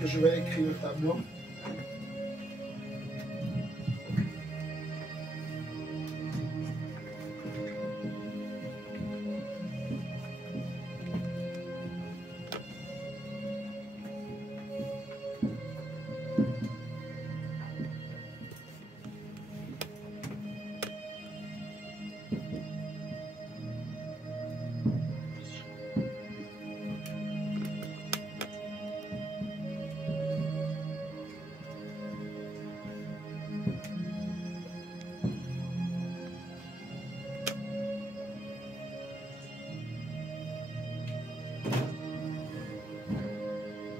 que je vais écrire au tableau.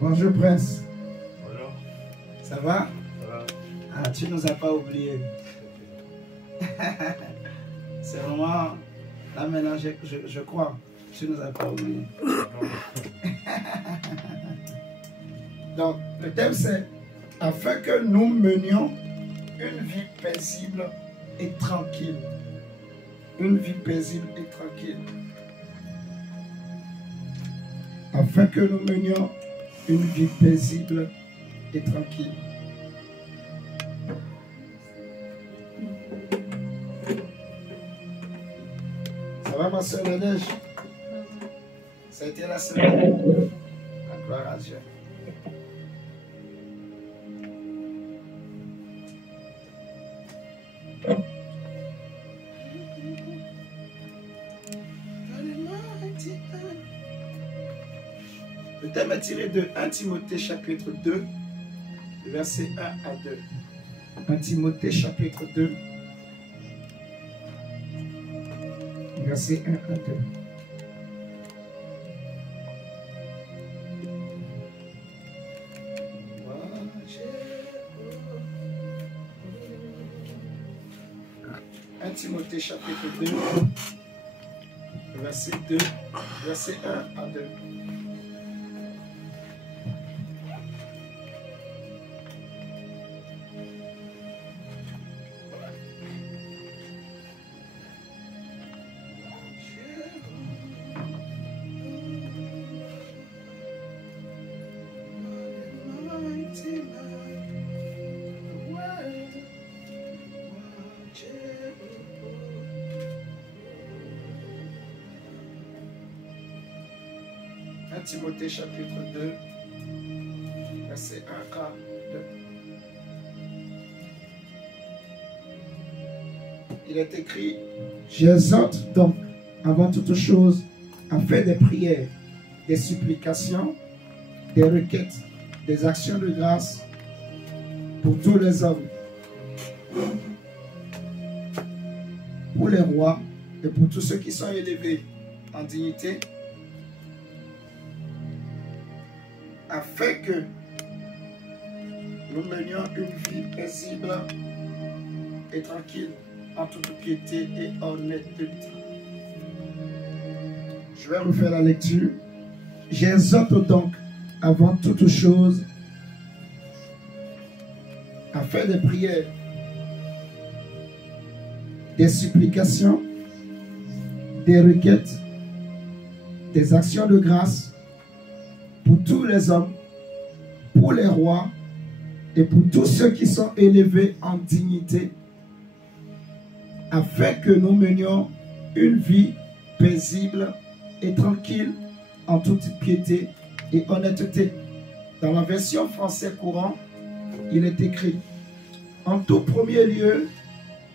Bonjour Prince. Bonjour. Ça va? Ça va? Ah, tu nous as pas oublié. C'est vraiment... Là maintenant, je crois. Tu nous as pas oublié. Donc, le thème c'est afin que nous menions une vie paisible et tranquille. Une vie paisible et tranquille. Afin que nous menions une vie paisible et tranquille. Ça va ma soeur Nadège? Ça a été la semaine. La gloire à Dieu. Le thème est tiré de 1 Timothée chapitre 2, versets 1 à 2. 1 Timothée chapitre 2, versets 1 à 2. Timothée chapitre 2, verset 2, verset 1 à 2. Timothée chapitre 2, verset 1 à 2. Il est écrit: j'exhorte donc avant toute chose à faire des prières, des supplications, des requêtes, des actions de grâce pour tous les hommes, pour les rois et pour tous ceux qui sont élevés en dignité, afin que nous menions une vie paisible et tranquille en toute piété et honnêteté. Je vais refaire la lecture. J'exhorte donc avant toute chose à faire des prières, des supplications, des requêtes, des actions de grâce pour tous les hommes, pour les rois et pour tous ceux qui sont élevés en dignité, afin que nous menions une vie paisible et tranquille en toute piété et honnêteté. Dans la version français courant, il est écrit: en tout premier lieu,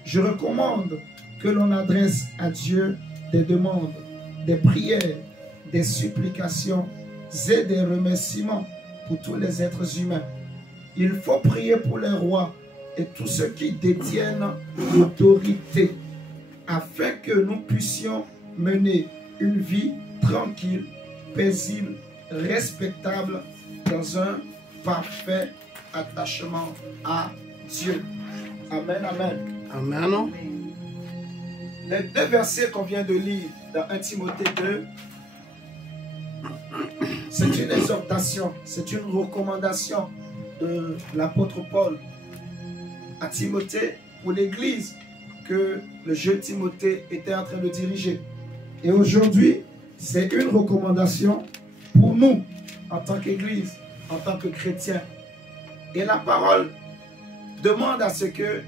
je recommande que l'on adresse à Dieu des demandes, des prières, des supplications et des remerciements pour tous les êtres humains. Il faut prier pour les rois et tous ceux qui détiennent l'autorité, afin que nous puissions mener une vie tranquille, paisible, respectable, dans un parfait attachement à Dieu. Amen, amen. Amen. Les deux versets qu'on vient de lire dans 1 Timothée 2, c'est une exhortation, c'est une recommandation de l'apôtre Paul à Timothée pour l'église que le jeune Timothée était en train de diriger. Et aujourd'hui, c'est une recommandation pour nous en tant qu'église en tant que chrétien. Et la parole demande à ce que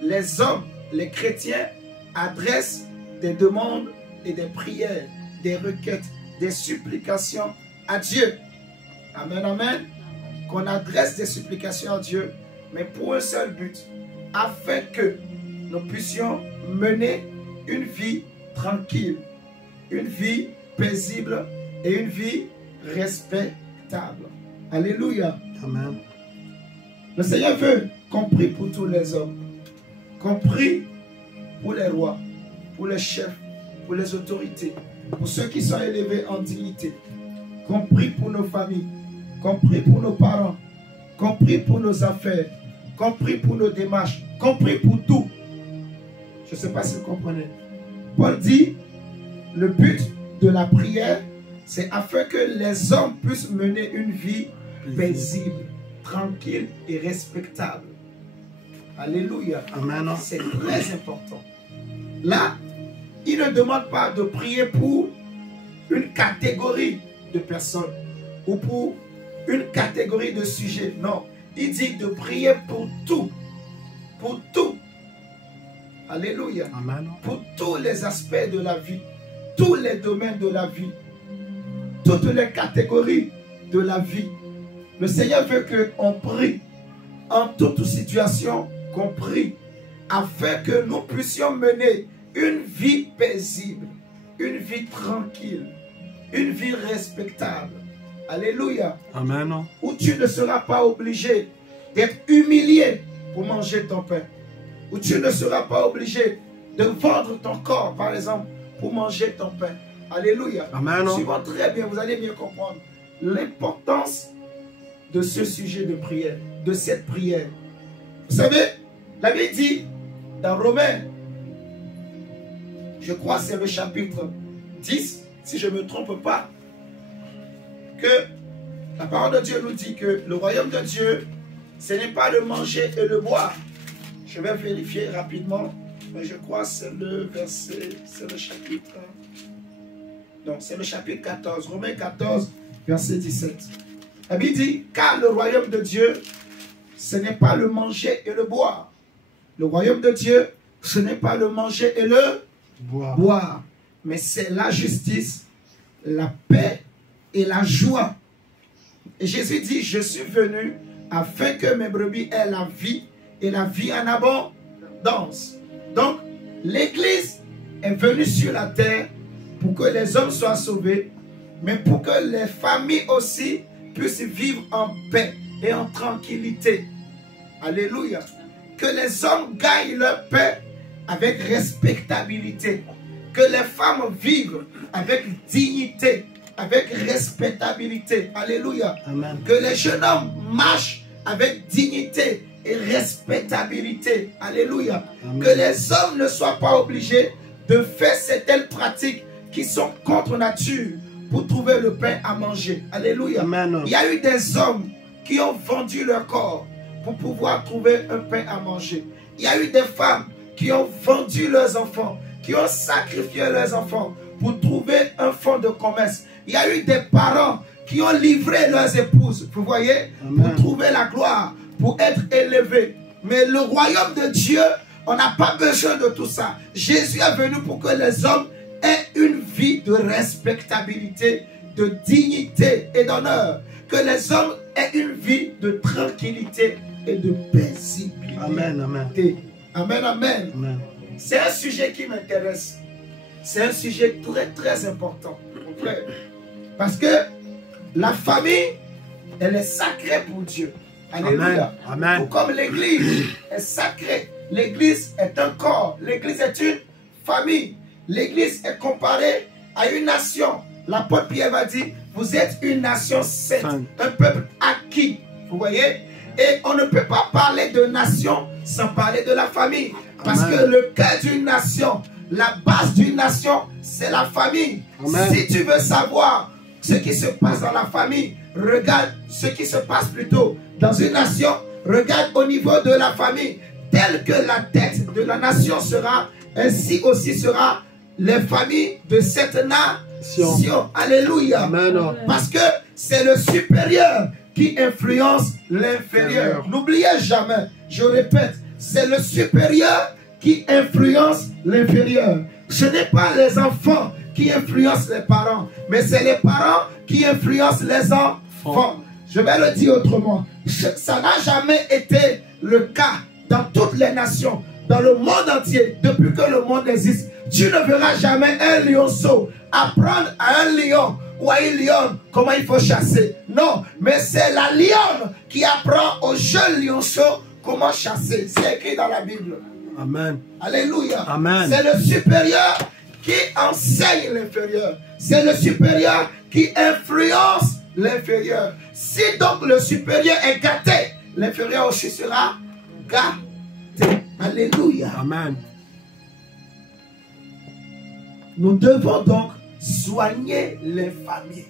les hommes, les chrétiens, adressent des demandes et des prières, des requêtes, des supplications à Dieu. Amen, amen. Qu'on adresse des supplications à Dieu, mais pour un seul but, afin que nous puissions mener une vie tranquille, une vie paisible et une vie respectable. Alléluia. Amen. Le Seigneur veut qu'on prie pour tous les hommes, qu'on prie pour les rois, pour les chefs, pour les autorités, pour ceux qui sont élevés en dignité, qu'on prie pour nos familles, qu'on prie pour nos parents, qu'on prie pour nos affaires, qu'on prie pour nos démarches, qu'on prie pour tout. Je ne sais pas si vous comprenez. Paul dit, le but de la prière, c'est afin que les hommes puissent mener une vie paisible, tranquille et respectable. Alléluia. Amen. C'est très important. Là, il ne demande pas de prier pour une catégorie de personnes ou pour une catégorie de sujets. Non, il dit de prier pour tout. Pour tout. Alléluia. Amen. Pour tous les aspects de la vie, tous les domaines de la vie, toutes les catégories de la vie. Le Seigneur veut qu'on prie en toute situation, qu'on prie afin que nous puissions mener une vie paisible, une vie tranquille, une vie respectable. Alléluia. Amen. Où tu ne seras pas obligé d'être humilié pour manger ton pain. Où tu ne seras pas obligé de vendre ton corps, par exemple, pour manger ton pain. Alléluia. Amen. Suivant très bien, vous allez mieux comprendre l'importance de ce sujet de prière, de cette prière. Vous savez, la Bible dit dans Romains, je crois que c'est le chapitre 10, si je ne me trompe pas, que la parole de Dieu nous dit que le royaume de Dieu, ce n'est pas le manger et le boire. Je vais vérifier rapidement, mais je crois que c'est le verset, c'est le chapitre. Non, c'est le chapitre 14, Romains 14, verset 17. La Bible dit, car le royaume de Dieu, ce n'est pas le manger et le boire. Le royaume de Dieu, ce n'est pas le manger et le boire, mais c'est la justice, la paix et la joie. Et Jésus dit, je suis venu afin que mes brebis aient la vie et la vie en abondance. Donc, l'Église est venue sur la terre pour que les hommes soient sauvés, mais pour que les familles aussi puissent vivre en paix et en tranquillité. Alléluia. Que les hommes gagnent leur paix avec respectabilité. Que les femmes vivent avec dignité, avec respectabilité. Alléluia. Amen. Que les jeunes hommes marchent avec dignité et respectabilité. Alléluia. Amen. Que les hommes ne soient pas obligés de faire certaines pratiques qui sont contre nature pour trouver le pain à manger. Alléluia. Amen. Il y a eu des hommes qui ont vendu leur corps pour pouvoir trouver un pain à manger. Il y a eu des femmes qui ont vendu leurs enfants, qui ont sacrifié leurs enfants pour trouver un fonds de commerce. Il y a eu des parents qui ont livré leurs épouses, vous voyez, Amen. pour trouver la gloire, pour être élevés. Mais le royaume de Dieu, on n'a pas besoin de tout ça. Jésus est venu pour que les hommes aient une vie de respectabilité, de dignité et d'honneur. Que les hommes aient une vie de tranquillité et de paisibilité. Amen, amen. Amen, amen. Amen. C'est un sujet qui m'intéresse. C'est un sujet très, très important. Frère. Parce que la famille, elle est sacrée pour Dieu. Alléluia. Amen. Amen. Tout comme l'église est sacrée. L'église est un corps. L'église est une famille. L'église est comparée à une nation. L'apôtre Pierre va dire, vous êtes une nation sainte, un peuple acquis. Vous voyez? Et on ne peut pas parler de nation sans parler de la famille. Parce Amen. que le cœur d'une nation, la base d'une nation, c'est la famille. Amen. Si tu veux savoir ce qui se passe dans la famille, regarde ce qui se passe plutôt dans une nation. Regarde au niveau de la famille. Telle que la tête de la nation sera, ainsi aussi sera les familles de cette nation. Alléluia. Amen. Parce que c'est le supérieur qui influence l'inférieur. N'oubliez jamais, je répète, c'est le supérieur qui influence l'inférieur. Ce n'est pas les enfants qui influencent les parents, mais c'est les parents qui influencent les enfants. Je vais le dire autrement. Ça n'a jamais été le cas dans toutes les nations, dans le monde entier, depuis que le monde existe. Tu ne verras jamais un lionceau apprendre à un lion ou à une lionne comment il faut chasser. Non, mais c'est la lionne qui apprend au jeune lionceau comment chasser. C'est écrit dans la Bible. Amen. Alléluia. Amen. C'est le supérieur qui enseigne l'inférieur. C'est le supérieur qui influence l'inférieur. Si donc le supérieur est gâté, l'inférieur aussi sera gâté. Alléluia. Amen. Nous devons donc soigner les familles.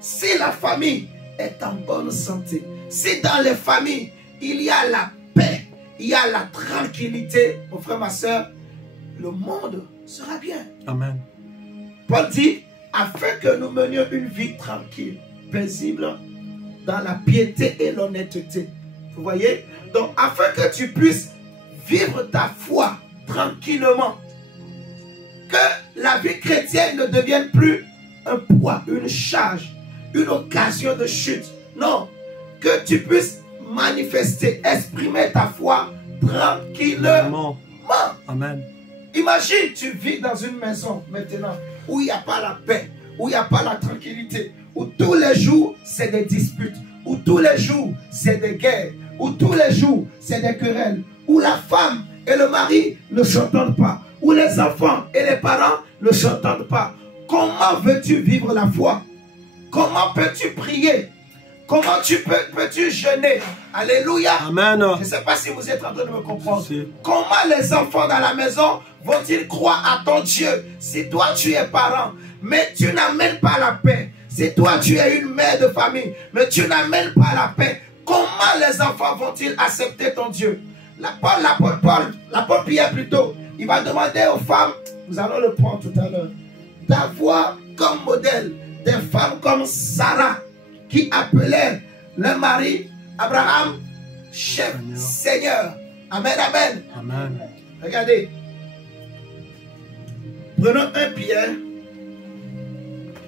Si la famille est en bonne santé, si dans les familles il y a la paix, il y a la tranquillité, mon frère, ma soeur, le monde sera bien. Amen. Paul dit, afin que nous menions une vie tranquille, paisible, dans la piété et l'honnêteté. Vous voyez? Donc, afin que tu puisses vivre ta foi tranquillement, que la vie chrétienne ne devienne plus un poids, une charge, une occasion de chute. Non, que tu puisses manifester, exprimer ta foi tranquillement. Amen. Imagine, tu vis dans une maison maintenant où il n'y a pas la paix, où il n'y a pas la tranquillité, où tous les jours c'est des disputes, où tous les jours c'est des guerres, où tous les jours c'est des querelles, où la femme et le mari ne s'entendent pas, où les enfants et les parents ne s'entendent pas. Comment veux-tu vivre la foi? Comment peux-tu prier? Comment peux-tu jeûner? Alléluia. Amen. Je ne sais pas si vous êtes en train de me comprendre. Si. Comment les enfants dans la maison vont-ils croire à ton Dieu si toi tu es parent, mais tu n'amènes pas la paix? Si toi tu es une mère de famille, mais tu n'amènes pas la paix, comment les enfants vont-ils accepter ton Dieu? L'apôtre Pierre plutôt, il va demander aux femmes, nous allons le prendre tout à l'heure, d'avoir comme modèle des femmes comme Sarah, qui appelait le mari Abraham chef Seigneur. Amen, amen. Amen. Regardez. Prenons 1 Pierre,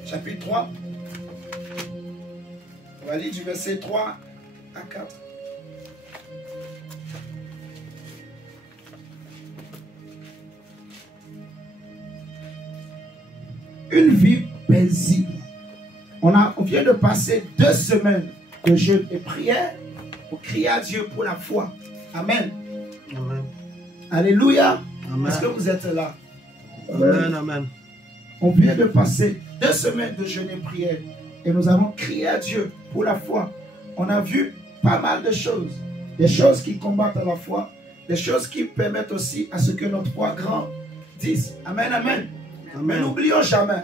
chapitre 3. On va lire du verset 3 à 4. Une vie paisible. On vient de passer 2 semaines de jeûne et prière pour crier à Dieu pour la foi. Amen. Amen. Alléluia. Amen. Est-ce que vous êtes là? Amen. Amen. On vient de passer 2 semaines de jeûne et prière et nous avons crié à Dieu pour la foi. On a vu pas mal de choses. Des choses qui combattent la foi, des choses qui permettent aussi à ce que notre foi grandisse. Amen, amen. Mais n'oublions jamais,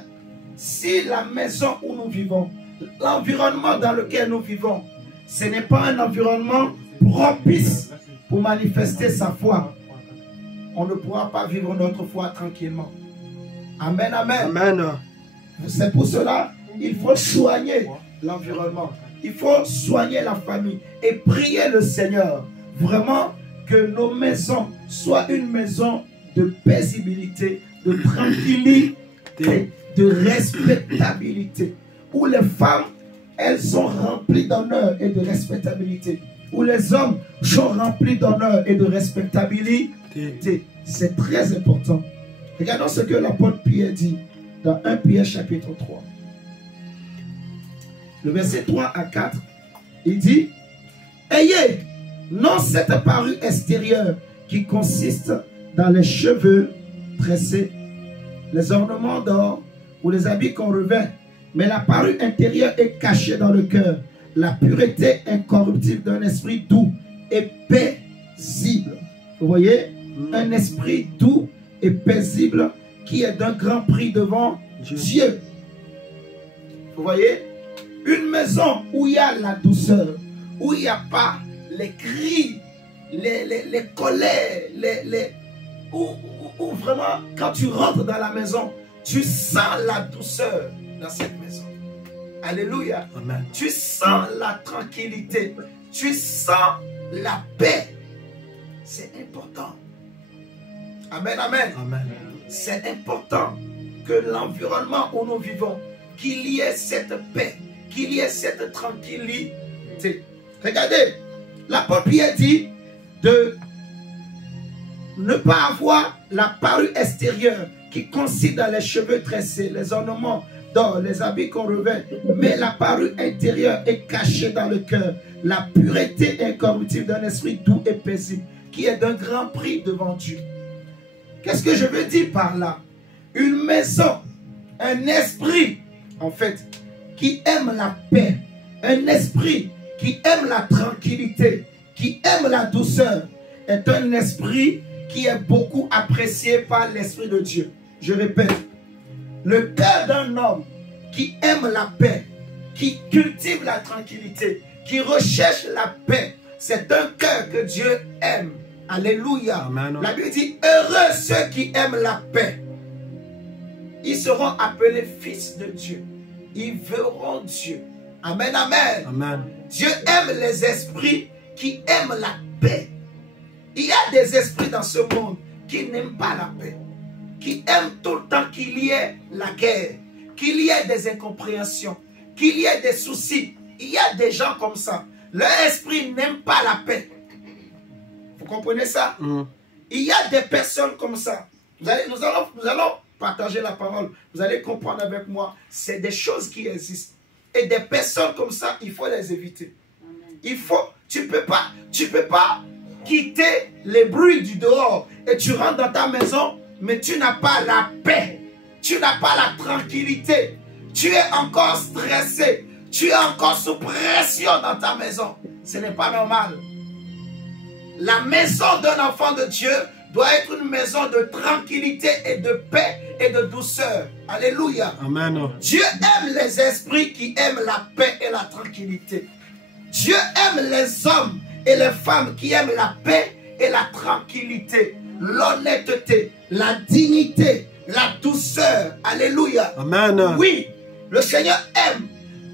si la maison où nous vivons, l'environnement dans lequel nous vivons, ce n'est pas un environnement propice pour manifester sa foi, on ne pourra pas vivre notre foi tranquillement. Amen, amen. Amen. C'est pour cela il faut soigner l'environnement. Il faut soigner la famille et prier le Seigneur. Vraiment que nos maisons soient une maison de paisibilité, de tranquillité, de respectabilité. Où les femmes, elles sont remplies d'honneur et de respectabilité. Où les hommes sont remplis d'honneur et de respectabilité. C'est très important. Regardons ce que l'apôtre Pierre dit dans 1 Pierre chapitre 3. Le verset 3 à 4, il dit: ayez non cette parure extérieure qui consiste dans les cheveux tressés, les ornements d'or ou les habits qu'on revêt, mais la parure intérieure est cachée dans le cœur, la pureté incorruptible d'un esprit doux et paisible. Vous voyez? Un esprit doux et paisible qui est d'un grand prix devant Dieu. Vous voyez? Une maison où il y a la douceur, où il n'y a pas les cris, les colères, où vraiment, quand tu rentres dans la maison, tu sens la douceur dans cette maison. Alléluia. Amen. Tu sens la tranquillité. Tu sens la paix. C'est important. Amen, amen. Amen. C'est important que l'environnement où nous vivons, qu'il y ait cette paix, qu'il y ait cette tranquillité. Regardez, l'apôtre Pierre dit de ne pas avoir la parure extérieure qui consiste dans les cheveux tressés, les ornements d'or, les habits qu'on revêt, mais la parure intérieure est cachée dans le cœur, la pureté incorruptible d'un esprit doux et paisible, qui est d'un grand prix devant Dieu. Qu'est-ce que je veux dire par là? Une maison, un esprit, en fait, qui aime la paix, un esprit qui aime la tranquillité, qui aime la douceur, est un esprit qui est beaucoup apprécié par l'Esprit de Dieu. Je répète, le cœur d'un homme qui aime la paix, qui cultive la tranquillité, qui recherche la paix, c'est un cœur que Dieu aime. Alléluia. Amen. La Bible dit, heureux ceux qui aiment la paix. Ils seront appelés fils de Dieu. Ils verront Dieu. Amen, amen. Amen. Dieu aime les esprits qui aiment la paix. Il y a des esprits dans ce monde qui n'aiment pas la paix, qui aiment tout le temps qu'il y ait la guerre, qu'il y ait des incompréhensions, qu'il y ait des soucis. Il y a des gens comme ça. Leur esprit n'aime pas la paix. Vous comprenez ça? Il y a des personnes comme ça. Nous allons partager la parole. Vous allez comprendre avec moi. C'est des choses qui existent. Et des personnes comme ça, il faut les éviter. Il faut, tu peux pas quitter les bruits du dehors et tu rentres dans ta maison, mais tu n'as pas la paix. Tu n'as pas la tranquillité. Tu es encore stressé. Tu es encore sous pression dans ta maison. Ce n'est pas normal. La maison d'un enfant de Dieu doit être une maison de tranquillité et de paix et de douceur. Alléluia. Amen. Dieu aime les esprits qui aiment la paix et la tranquillité. Dieu aime les hommes et les femmes qui aiment la paix et la tranquillité, l'honnêteté, la dignité, la douceur. Alléluia. Amen. Oui, le Seigneur aime.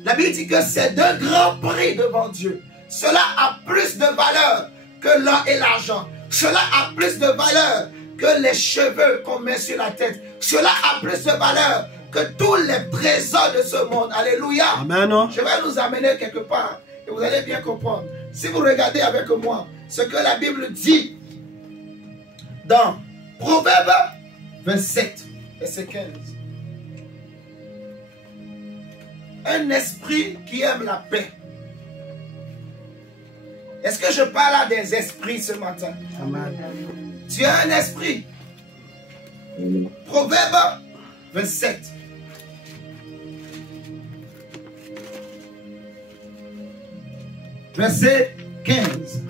La Bible dit que c'est d'un grand prix devant Dieu. Cela a plus de valeur que l'or et l'argent. Cela a plus de valeur que les cheveux qu'on met sur la tête. Cela a plus de valeur que tous les trésors de ce monde. Alléluia. Amen. Je vais nous amener quelque part et vous allez bien comprendre. Si vous regardez avec moi ce que la Bible dit dans Proverbe 27, verset 15. Un esprit qui aime la paix. Est-ce que je parle à des esprits ce matin? Amen. Tu as un esprit. Proverbe 27. Verset 15.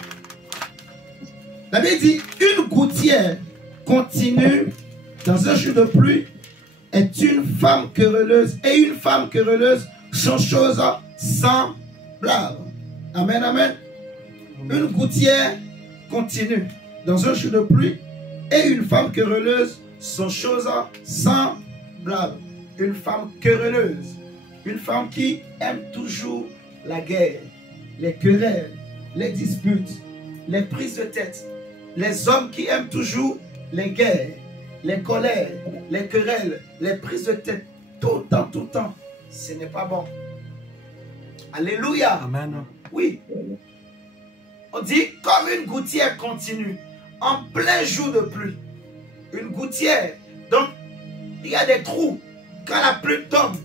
La Bible dit, une gouttière continue dans un jour de pluie est une femme querelleuse, et une femme querelleuse sont choses semblables. Amen, amen. Une gouttière continue dans un jour de pluie et une femme querelleuse sont choses semblables. Une femme querelleuse, une femme qui aime toujours la guerre, les querelles, les disputes, les prises de tête. Les hommes qui aiment toujours les guerres, les colères, les querelles, les prises de tête, tout le temps, ce n'est pas bon. Alléluia. Amen. Oui. On dit comme une gouttière continue en plein jour de pluie. Une gouttière. Donc, il y a des trous. Quand la pluie tombe,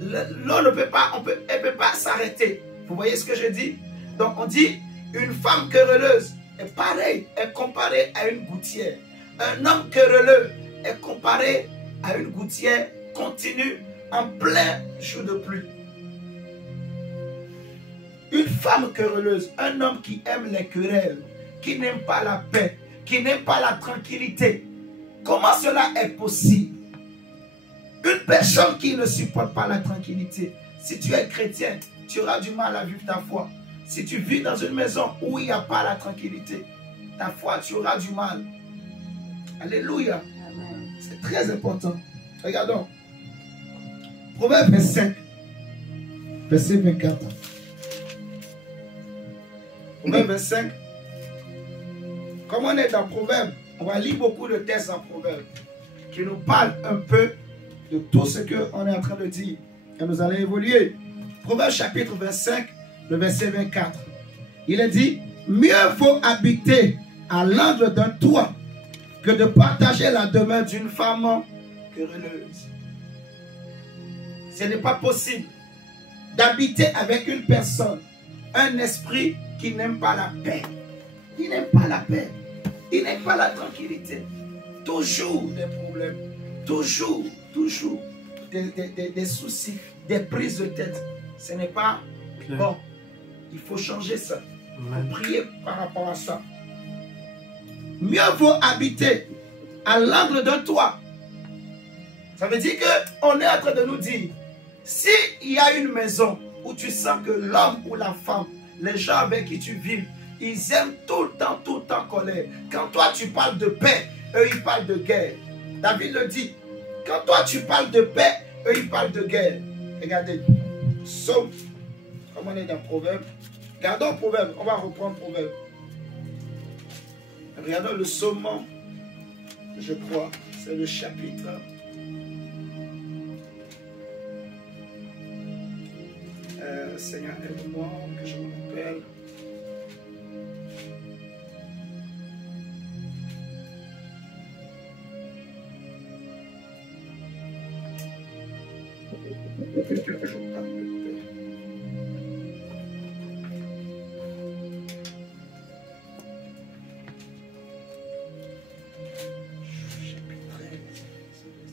l'eau ne peut pas, elle peut pas s'arrêter. Vous voyez ce que je dis? Donc, on dit une femme querelleuse est pareille, est comparée à une gouttière. Un homme querelleux est comparé à une gouttière continue en plein jour de pluie. Une femme querelleuse, un homme qui aime les querelles, qui n'aime pas la paix, qui n'aime pas la tranquillité. Comment cela est possible? Une personne qui ne supporte pas la tranquillité. Si tu es chrétien, tu auras du mal à vivre ta foi. Si tu vis dans une maison où il n'y a pas la tranquillité, ta foi, tu auras du mal. Alléluia. C'est très important. Regardons. Proverbe 25. verset 24. Proverbe 25. Comme on est dans Proverbe, on va lire beaucoup de textes en Proverbe qui nous parlent un peu de tout ce qu'on est en train de dire. Et nous allons évoluer. Proverbe chapitre 25, le verset 24. Il est dit, mieux vaut habiter à l'angle d'un toit que de partager la demeure d'une femme querelleuse. Ce n'est pas possible d'habiter avec une personne, un esprit qui n'aime pas la paix. Il n'aime pas la paix. Il n'aime pas la tranquillité. Toujours des problèmes. Toujours des soucis, des prises de tête. Ce n'est pas bon. Il faut changer ça. Il faut prier par rapport à ça. Mieux vaut habiter à l'angle d'un toit. Ça veut dire qu'on est en train de nous dire, s'il y a une maison où tu sens que l'homme ou la femme, les gens avec qui tu vis, ils aiment tout le temps colère. Quand toi tu parles de paix, eux ils parlent de guerre. David le dit, quand toi tu parles de paix, eux ils parlent de guerre. Regardez, Psaume, comme on est dans Proverbe, regardons Proverbe, on va reprendre Proverbe. Regardons le Psaume, je crois, c'est le chapitre. Seigneur, aide-moi, que je me rappelle. Je parle de paix. Chapitre 13.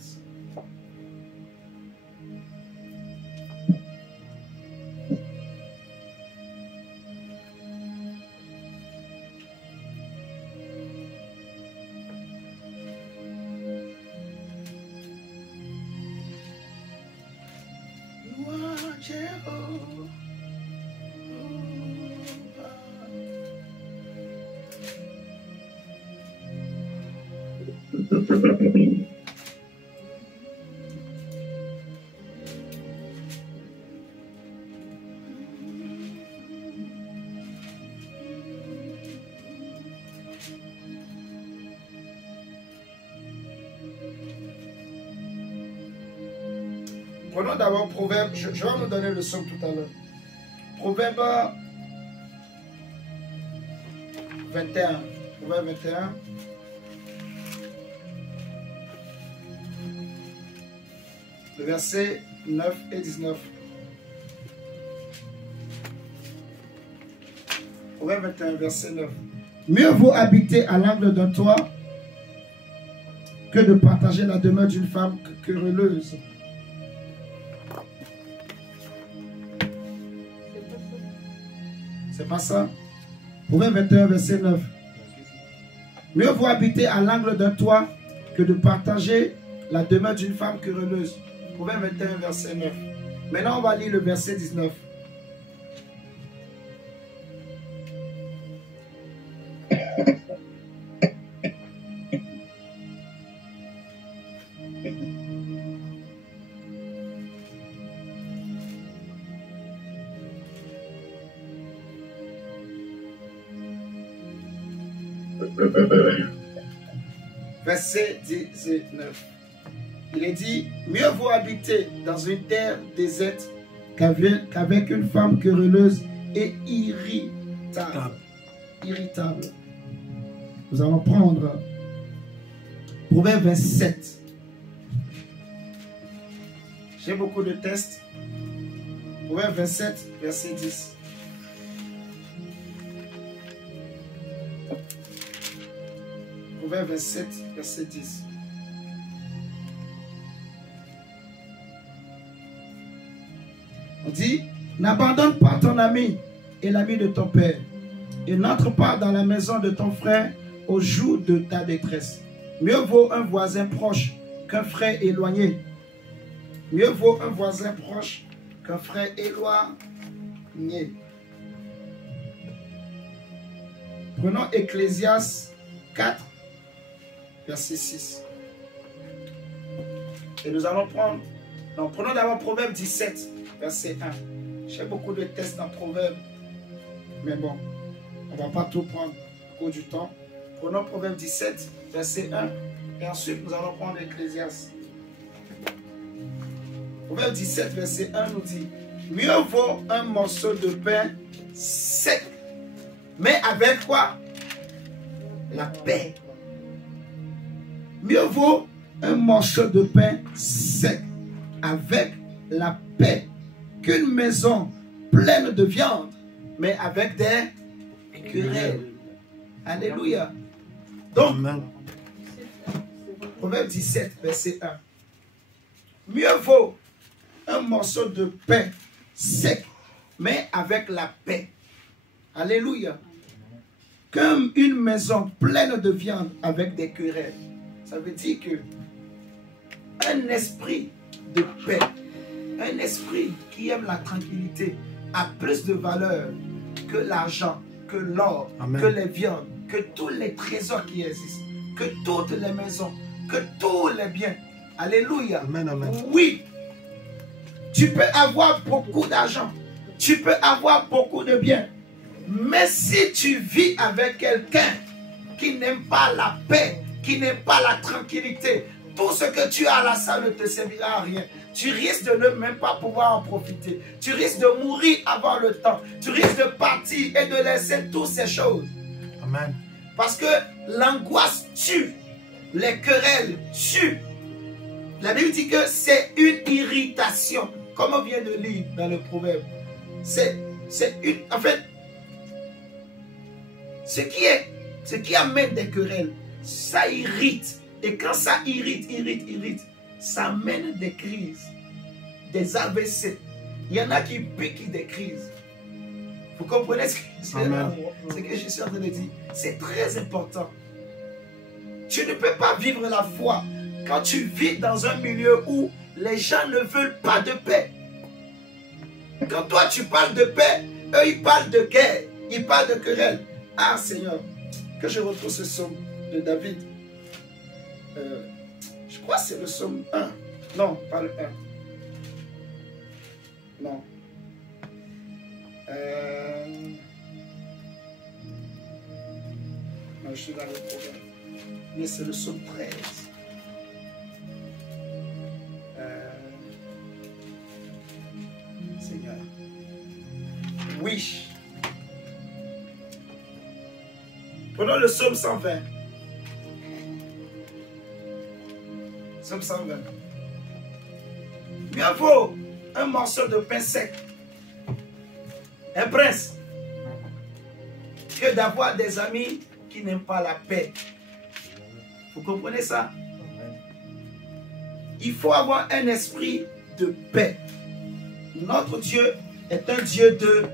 Prenons d'abord Proverbe, je vais vous donner le psaume tout à l'heure. Proverbe 21. Proverbe 21. Le verset 9 et 19. Proverbe 21, verset 9. Mieux vaut habiter à l'angle d'un toit que de partager la demeure d'une femme querelleuse. C'est pas ça. Proverbe 21, verset 9. Mieux vaut habiter à l'angle d'un toit que de partager la demeure d'une femme querelleuse. Proverbe 21, verset 9. Maintenant, on va lire le verset 19. Verset 19. Il est dit, mieux vaut habiter dans une terre déserte qu'avec une femme querelleuse et irritable. Irritable. Nous allons prendre Proverbe 27. J'ai beaucoup de tests. Proverbe 27, verset 10. Proverbe 27, verset 10. On dit, n'abandonne pas ton ami et l'ami de ton père, et n'entre pas dans la maison de ton frère au jour de ta détresse. Mieux vaut un voisin proche qu'un frère éloigné. Mieux vaut un voisin proche qu'un frère éloigné. Prenons Ecclésiaste 4, verset 6. Et nous allons prendre... Non, prenons d'abord Proverbe 17, verset 1. J'ai beaucoup de tests dans Proverbe. Mais bon, on ne va pas tout prendre au cours du temps. Prenons Proverbe 17, verset 1. Et ensuite, nous allons prendre Ecclésiaste. Proverbe 17, verset 1 nous dit: mieux vaut un morceau de pain sec. Mais avec quoi? La paix. Mieux vaut un morceau de pain sec avec la paix qu'une maison pleine de viande, mais avec des querelles. Alléluia. Donc, Amen. Proverbe 17, verset 1. Mieux vaut un morceau de pain sec, mais avec la paix. Alléluia. Comme une maison pleine de viande avec des querelles. Ça veut dire que un esprit de paix, un esprit qui aime la tranquillité a plus de valeur que l'argent, que l'or, que les viandes, que tous les trésors qui existent, que toutes les maisons, que tous les biens. Alléluia. Amen, amen. Oui, tu peux avoir beaucoup d'argent, tu peux avoir beaucoup de biens, mais si tu vis avec quelqu'un qui n'aime pas la paix, qui n'aime pas la tranquillité, tout ce que tu as là, ça ne te servira à rien. Tu risques de ne même pas pouvoir en profiter. Tu risques de mourir avant le temps. Tu risques de partir et de laisser toutes ces choses. Amen. Parce que l'angoisse tue, les querelles tuent. La Bible dit que c'est une irritation, comme on vient de lire dans le proverbe. C'est une... En fait, ce qui amène des querelles, ça irrite. Et quand ça irrite, ça amène des crises, des AVC. Il y en a qui piquent des crises. Vous comprenez ce que je suis en train de dire? C'est très important. Tu ne peux pas vivre la foi quand tu vis dans un milieu où les gens ne veulent pas de paix. Quand toi tu parles de paix, eux ils parlent de guerre, ils parlent de querelle. Ah Seigneur, que je retrouve ce psaume de David. Je crois que c'est le psaume 1. Non, pas le 1. Non. Non, je suis dans le proverbe. Mais c'est le psaume 13. Seigneur. Oui. Prenons le psaume 120. Psaume 120. Mieux vaut un morceau de pain sec, un prince, que d'avoir des amis qui n'aiment pas la paix. Vous comprenez ça? Il faut avoir un esprit de paix. Notre Dieu est un Dieu de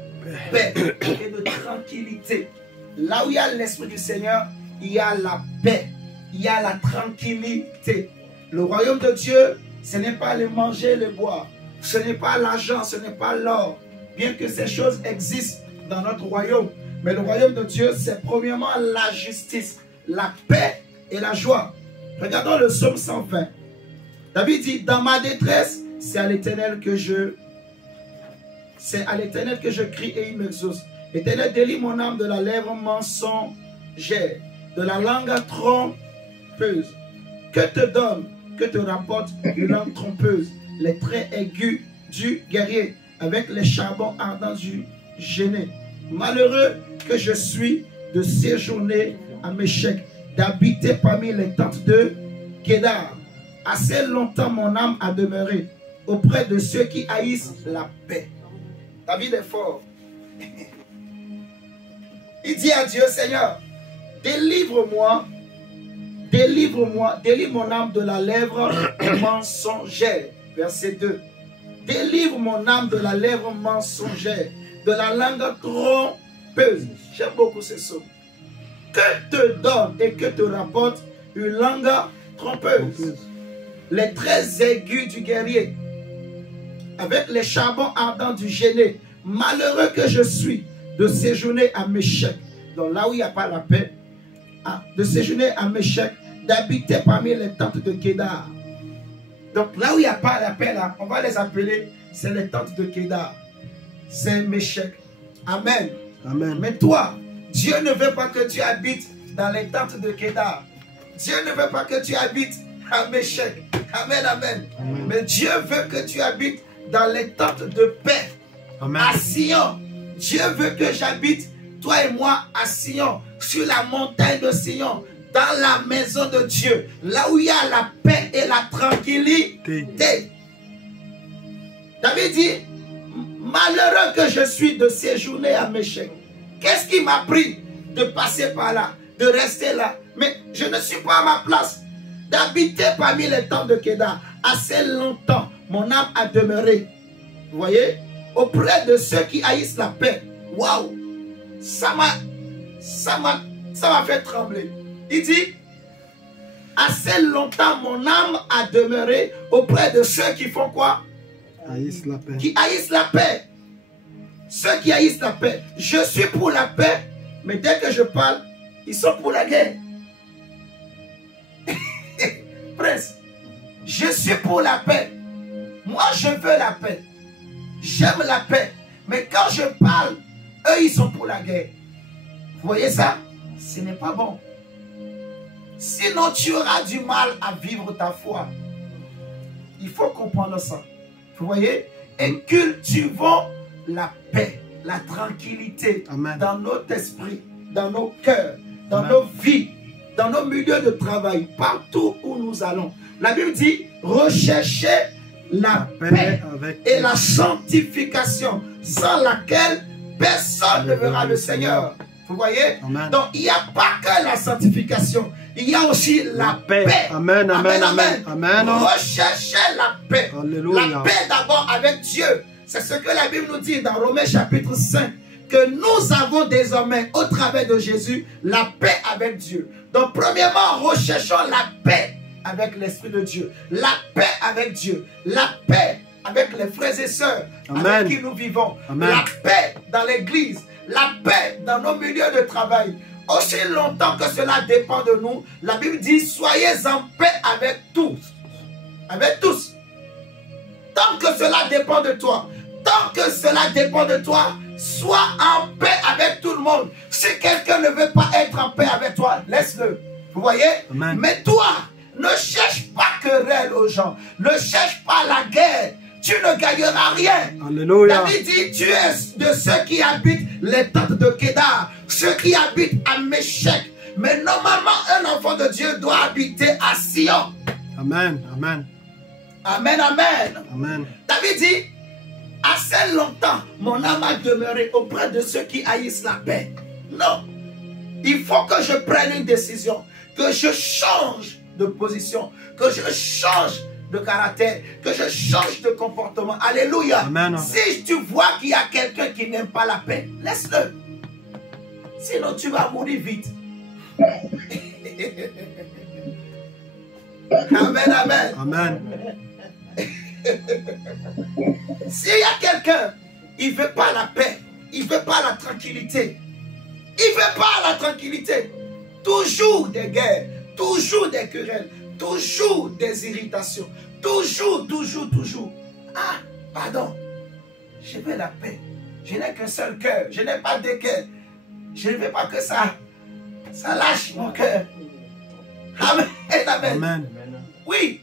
paix et de tranquillité. Là où il y a l'esprit du Seigneur, il y a la paix, il y a la tranquillité. Le royaume de Dieu, ce n'est pas le manger, le boire. Ce n'est pas l'argent, ce n'est pas l'or. Bien que ces choses existent dans notre royaume. Mais le royaume de Dieu, c'est premièrement la justice, la paix et la joie. Regardons le psaume 120. David dit, dans ma détresse, c'est à l'Éternel que je crie et il m'exauce. Éternel, délie mon âme de la lèvre mensongère, de la langue trompeuse. Que te donne, que te rapporte une langue trompeuse, les traits aigus du guerrier, avec les charbons ardents du gêné. Malheureux que je suis de séjourner à Méchec, d'habiter parmi les tentes de Kédar. Assez longtemps mon âme a demeuré auprès de ceux qui haïssent la paix. David est fort. Il dit à Dieu, Seigneur, délivre-moi, délivre mon âme de la lèvre mensongère. Verset 2. Délivre mon âme de la lèvre mensongère, de la langue trompeuse. J'aime beaucoup ce psaume. Que te donne et que te rapporte une langue trompeuse. Les traits aigus du guerrier, avec les charbons ardents du gêné. Malheureux que je suis de séjourner à Méchec, donc là où il n'y a pas la paix, de séjourner à Méchec, d'habiter parmi les tentes de Kédar. Donc là où il n'y a pas la paix, là, on va les appeler, c'est les tentes de Kédar. c'est Méchec. Amen. Amen. Mais toi, Dieu ne veut pas que tu habites dans les tentes de Kédar. Dieu ne veut pas que tu habites à Méchec. Amen, amen. Amen. Mais Dieu veut que tu habites dans les tentes de paix. Amen. À Sion. Dieu veut que j'habite, toi et moi, à Sion, sur la montagne de Sion, dans la maison de Dieu, là où il y a la paix et la tranquillité. David dit, malheureux que je suis de séjourner à Méchec. Qu'est-ce qui m'a pris de passer par là, de rester là? Mais je ne suis pas à ma place. D'habiter parmi les tentes de Kédar assez longtemps, mon âme a demeuré. Vous voyez? Auprès de ceux qui haïssent la paix. Waouh! Ça m'a fait trembler. Il dit, assez longtemps mon âme a demeuré auprès de ceux qui font quoi? Haïssent la paix. Qui haïssent la paix. Ceux qui haïssent la paix. Je suis pour la paix, mais dès que je parle, ils sont pour la guerre. Prince, je suis pour la paix. Moi, je veux la paix. J'aime la paix. Mais quand je parle, eux, ils sont pour la guerre. Vous voyez ça? Ce n'est pas bon. Sinon, tu auras du mal à vivre ta foi. Il faut comprendre ça. Vous voyez? Et cultivons la paix, la tranquillité. Amen. Dans notre esprit, dans nos cœurs, dans Amen. nos vies, dans nos milieux de travail, partout où nous allons. La Bible dit, recherchez la paix avec et la sanctification, sans laquelle personne ne verra le Seigneur. Vous voyez? Amen. Donc, il n'y a pas que la sanctification, il y a aussi la paix. Amen, amen, amen, amen. Recherchez la paix. Alléluia. La paix d'abord avec Dieu. C'est ce que la Bible nous dit dans Romains chapitre 5, que nous avons désormais, au travers de Jésus, la paix avec Dieu. Donc, premièrement, recherchons la paix avec l'Esprit de Dieu. La paix avec Dieu. La paix avec les frères et sœurs avec qui nous vivons. Amen. La paix dans l'église. La paix dans nos milieux de travail. Aussi longtemps que cela dépend de nous, la Bible dit, soyez en paix avec tous. Avec tous. Tant que cela dépend de toi, tant que cela dépend de toi, sois en paix avec tout le monde. Si quelqu'un ne veut pas être en paix avec toi, laisse-le. Vous voyez? Amen. Mais toi, ne cherche pas querelle aux gens. Ne cherche pas la guerre. Tu ne gagneras rien. Alléluia. David dit, tu es de ceux qui habitent les tentes de Kédar, ceux qui habitent à Méchec. Mais normalement, un enfant de Dieu doit habiter à Sion. Amen, amen. Amen, amen. Amen. David dit, assez longtemps, mon âme a demeuré auprès de ceux qui haïssent la paix. Non. Il faut que je prenne une décision, que je change de position, que je change de caractère, que je change de comportement. Alléluia. Amen. Si tu vois qu'il y a quelqu'un qui n'aime pas la paix, laisse-le. Sinon, tu vas mourir vite. Amen, amen. Amen. S'il y a quelqu'un, il ne veut pas la paix, il ne veut pas la tranquillité. Il ne veut pas la tranquillité. Toujours des guerres, toujours des querelles, toujours des irritations. Toujours. Ah, pardon. Je veux la paix. Je n'ai qu'un seul cœur. Je n'ai pas deux cœurs. Je ne veux pas que ça lâche mon cœur. Amen. Amen. Amen. Oui.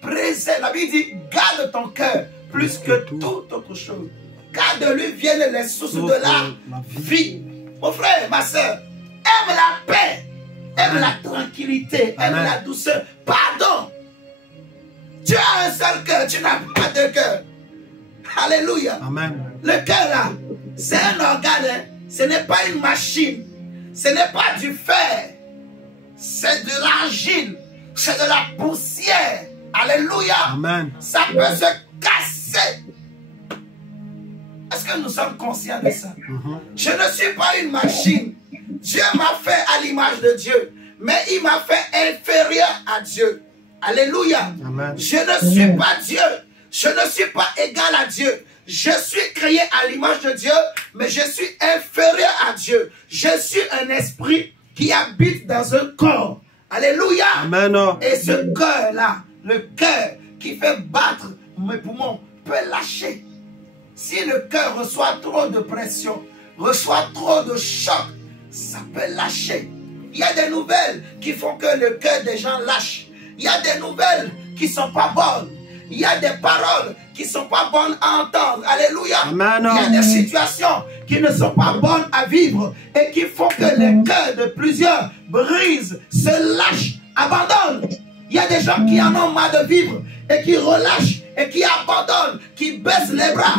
Préserve. La Bible dit, garde ton cœur plus que toute autre chose. Car de lui viennent les sources de la vie. Mon frère, ma soeur, aime la paix. Aime la tranquillité. Aime la douceur. Pardon. Tu as un seul cœur, tu n'as pas de cœur. Alléluia. Amen. Le cœur là, c'est un organe, hein. Ce n'est pas une machine. Ce n'est pas du fer. C'est de l'argile. C'est de la poussière. Alléluia. Amen. Ça peut se casser. Est-ce que nous sommes conscients de ça? Je ne suis pas une machine. Dieu m'a fait à l'image de Dieu. Mais il m'a fait inférieur à Dieu. Alléluia. Amen. Je ne suis pas Dieu. Je ne suis pas égal à Dieu. Je suis créé à l'image de Dieu, mais je suis inférieur à Dieu. Je suis un esprit qui habite dans un corps. Alléluia. Amen. Et ce cœur-là, le cœur qui fait battre mes poumons, peut lâcher. Si le cœur reçoit trop de pression, reçoit trop de choc, ça peut lâcher. Il y a des nouvelles qui font que le cœur des gens lâche. Il y a des nouvelles qui ne sont pas bonnes. Il y a des paroles qui ne sont pas bonnes à entendre. Alléluia. Amen. Il y a des situations qui ne sont pas bonnes à vivre et qui font que les cœurs de plusieurs brisent, se lâchent, abandonnent. Il y a des gens qui en ont marre de vivre et qui relâchent et qui abandonnent, qui baissent les bras.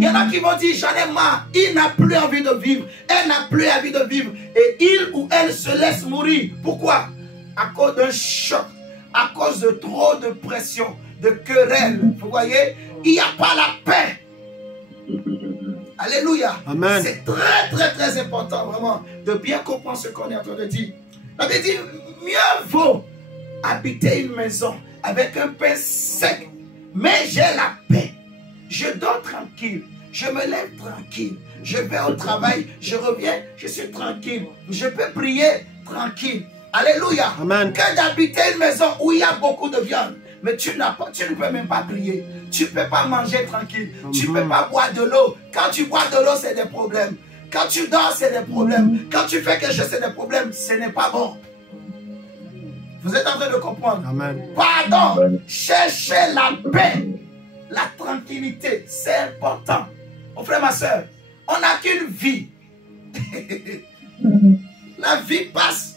Il y en a qui vont dire, j'en ai marre, il n'a plus envie de vivre, elle n'a plus envie de vivre. Et il ou elle se laisse mourir. Pourquoi? À cause d'un choc, à cause de trop de pression, de querelles. Vous voyez, il n'y a pas la paix. Alléluia. Amen. C'est très, très, très important, vraiment, de bien comprendre ce qu'on est en train de dire. La Bible dit, mieux vaut habiter une maison avec un pain sec, mais j'ai la paix. Je dors tranquille, je me lève tranquille, je vais au travail, je reviens, je suis tranquille, je peux prier tranquille. Alléluia. Amen. Que d'habiter une maison où il y a beaucoup de viande, mais tu ne peux même pas prier, tu ne peux pas manger tranquille, tu ne peux pas boire de l'eau. Quand tu bois de l'eau, c'est des problèmes. Quand tu dors, c'est des problèmes. Quand tu fais quelque chose, c'est des problèmes. Ce n'est pas bon. Vous êtes en train de comprendre? Amen. Pardon, cherchez la paix, la tranquillité, c'est important. Mon frère, ma soeur, on n'a qu'une vie. La vie passe,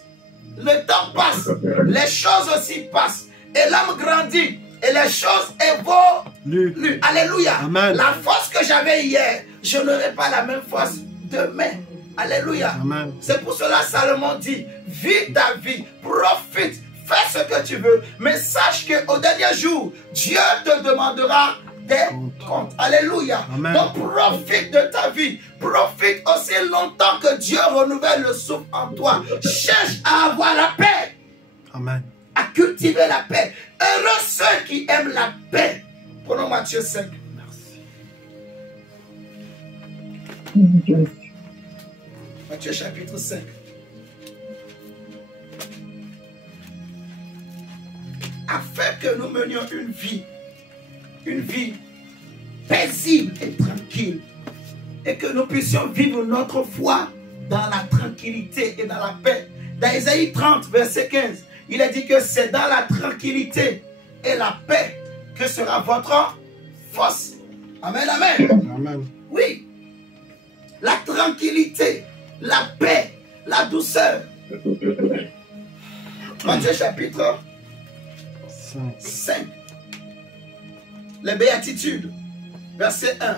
le temps passe, les choses aussi passent, et l'homme grandit, et les choses évoluent. Alléluia. Amen. La force que j'avais hier, je n'aurai pas la même force demain. Alléluia. Amen. C'est pour cela Salomon dit, vis ta vie, profite, fais ce que tu veux, mais sache qu'au dernier jour, Dieu te demandera des comptes. Alléluia. Amen. Donc profite de ta vie, profite aussi longtemps que Dieu renouvelle le souffle en toi. Cherche à avoir la paix, Amen. à cultiver la paix. Heureux ceux qui aiment la paix. Prenons Matthieu 5. Merci. Matthieu chapitre 5. Afin que nous menions une vie paisible et tranquille, et que nous puissions vivre notre foi dans la tranquillité et dans la paix. Dans Ésaïe 30, verset 15, il a dit que c'est dans la tranquillité et la paix que sera votre force. Amen, amen. Amen. Oui, la tranquillité, la paix, la douceur. Matthieu chapitre 5. Les béatitudes, verset 1.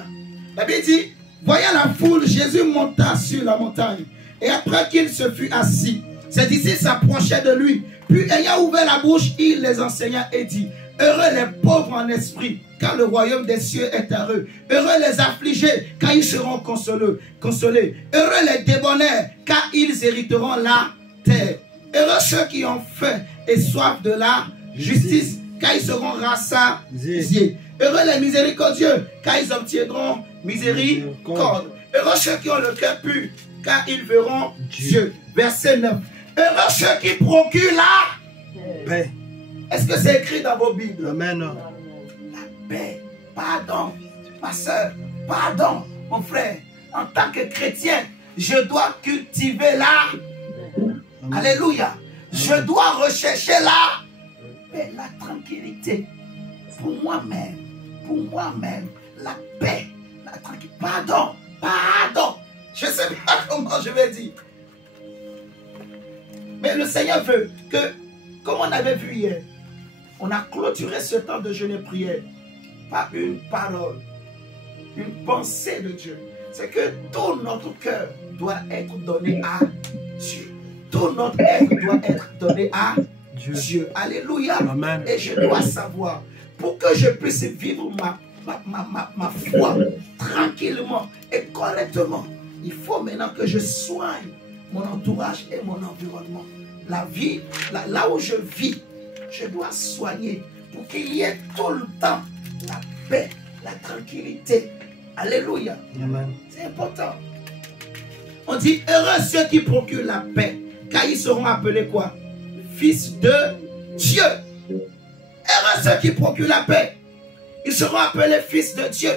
La Bible dit, voyant la foule, Jésus monta sur la montagne. Et après qu'il se fut assis, ses disciples s'approchaient de lui. Puis ayant ouvert la bouche, il les enseigna et dit, heureux les pauvres en esprit, car le royaume des cieux est à eux. Heureux les affligés, car ils seront consolés. Heureux les débonnaires, car ils hériteront la terre. Heureux ceux qui ont faim et soif de la justice, car ils seront rassasiés. Heureux les miséricordieux, car ils obtiendront miséricorde. Heureux ceux qui ont le cœur pur, car ils verront Dieu. Verset 9. Heureux ceux qui procurent la Paix. Est-ce que c'est écrit dans vos Bibles? Amen. La paix. Pardon, ma soeur. Pardon, mon frère. En tant que chrétien, je dois cultiver la Amen. Alléluia. Je dois rechercher la paix, la tranquillité. Pour moi-même. Pour moi-même. La paix. La tranquillité. Pardon. Pardon. Je ne sais pas comment je vais dire. Mais le Seigneur veut que, comme on avait vu hier, on a clôturé ce temps de jeûne et prière par une parole, une pensée de Dieu. C'est que tout notre cœur doit être donné à Dieu. Tout notre être doit être donné à Dieu. Alléluia. Amen. Et je dois savoir, pour que je puisse vivre ma foi tranquillement et correctement, il faut maintenant que je soigne mon entourage et mon environnement. La vie, là où je vis, je dois soigner pour qu'il y ait tout le temps la paix, la tranquillité. Alléluia. Amen. C'est important. On dit heureux ceux qui procurent la paix, car ils seront appelés quoi? Fils de Dieu. Heureux ceux qui procurent la paix, ils seront appelés fils de Dieu.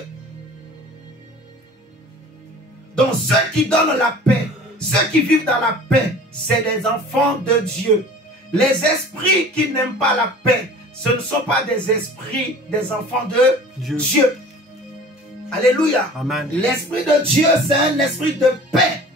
Donc ceux qui donnent la paix, ceux qui vivent dans la paix, c'est des enfants de Dieu. Les esprits qui n'aiment pas la paix, ce ne sont pas des esprits des enfants de Dieu. Alléluia. L'esprit de Dieu, c'est un esprit de paix.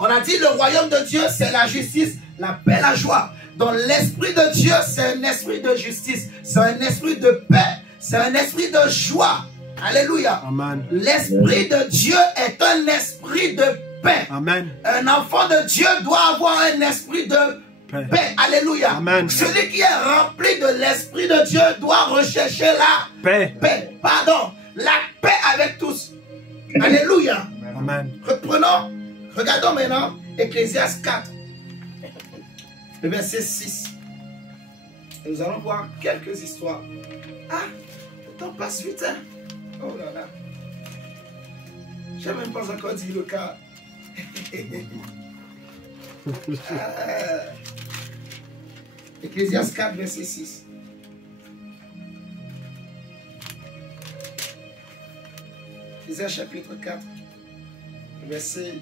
On a dit le royaume de Dieu, c'est la justice, la paix, la joie. Donc l'esprit de Dieu, c'est un esprit de justice, c'est un esprit de paix, c'est un esprit de joie. Alléluia. L'esprit de Dieu est un esprit de paix. Amen. Un enfant de Dieu doit avoir un esprit de paix. Alléluia. Amen. Celui qui est rempli de l'esprit de Dieu doit rechercher la paix. Pardon. La paix avec tous. Alléluia. Amen. Reprenons. Regardons maintenant Ecclésiaste 4. Le verset 6. Et nous allons voir quelques histoires. Ah, le temps passe vite. Hein? Oh là là. Je n'ai même pas encore dit le cas. Ecclésiaste 4, verset 6. Ecclésiaste chapitre 4, verset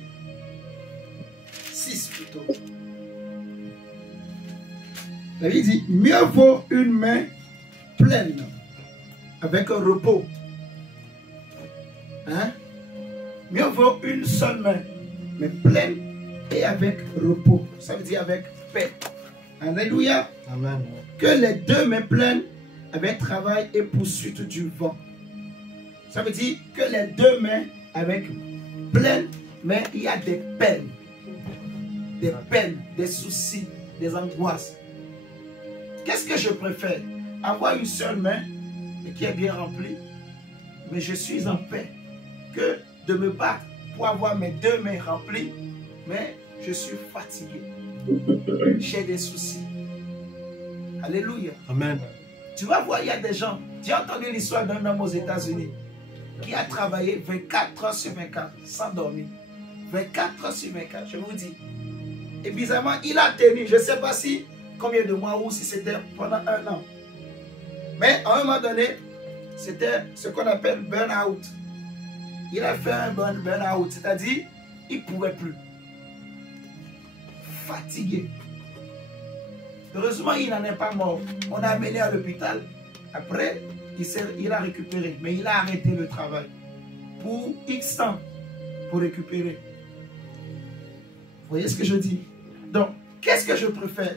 6 plutôt. La Bible dit, mieux vaut une main pleine avec un repos. Hein? Mieux vaut une seule main, mais pleine et avec repos. Ça veut dire avec paix. Alléluia. Amen. Que les deux mains pleines avec travail et poursuite du vent. Ça veut dire que les deux mains avec pleines, mais il y a des peines. Des peines, des soucis, des angoisses. Qu'est-ce que je préfère? Avoir une seule main et qui est bien remplie, mais je suis en paix, que de me battre pour avoir mes deux mains remplies, mais je suis fatigué. J'ai des soucis. Alléluia. Amen. Tu vas voir, il y a des gens. Tu as entendu l'histoire d'un homme aux États-Unis qui a travaillé 24 heures sur 24 sans dormir. 24 heures sur 24, je vous dis. Et bizarrement, il a tenu, je ne sais pas si combien de mois ou si c'était pendant un an. Mais à un moment donné, c'était ce qu'on appelle burn-out. Il a fait un burn-out, c'est-à-dire, il ne pouvait plus. Fatigué. Heureusement, il n'en est pas mort. On a amené à l'hôpital. Après, il a récupéré. Mais il a arrêté le travail. Pour X temps. Pour récupérer. Vous voyez ce que je dis? Donc, qu'est-ce que je préfère?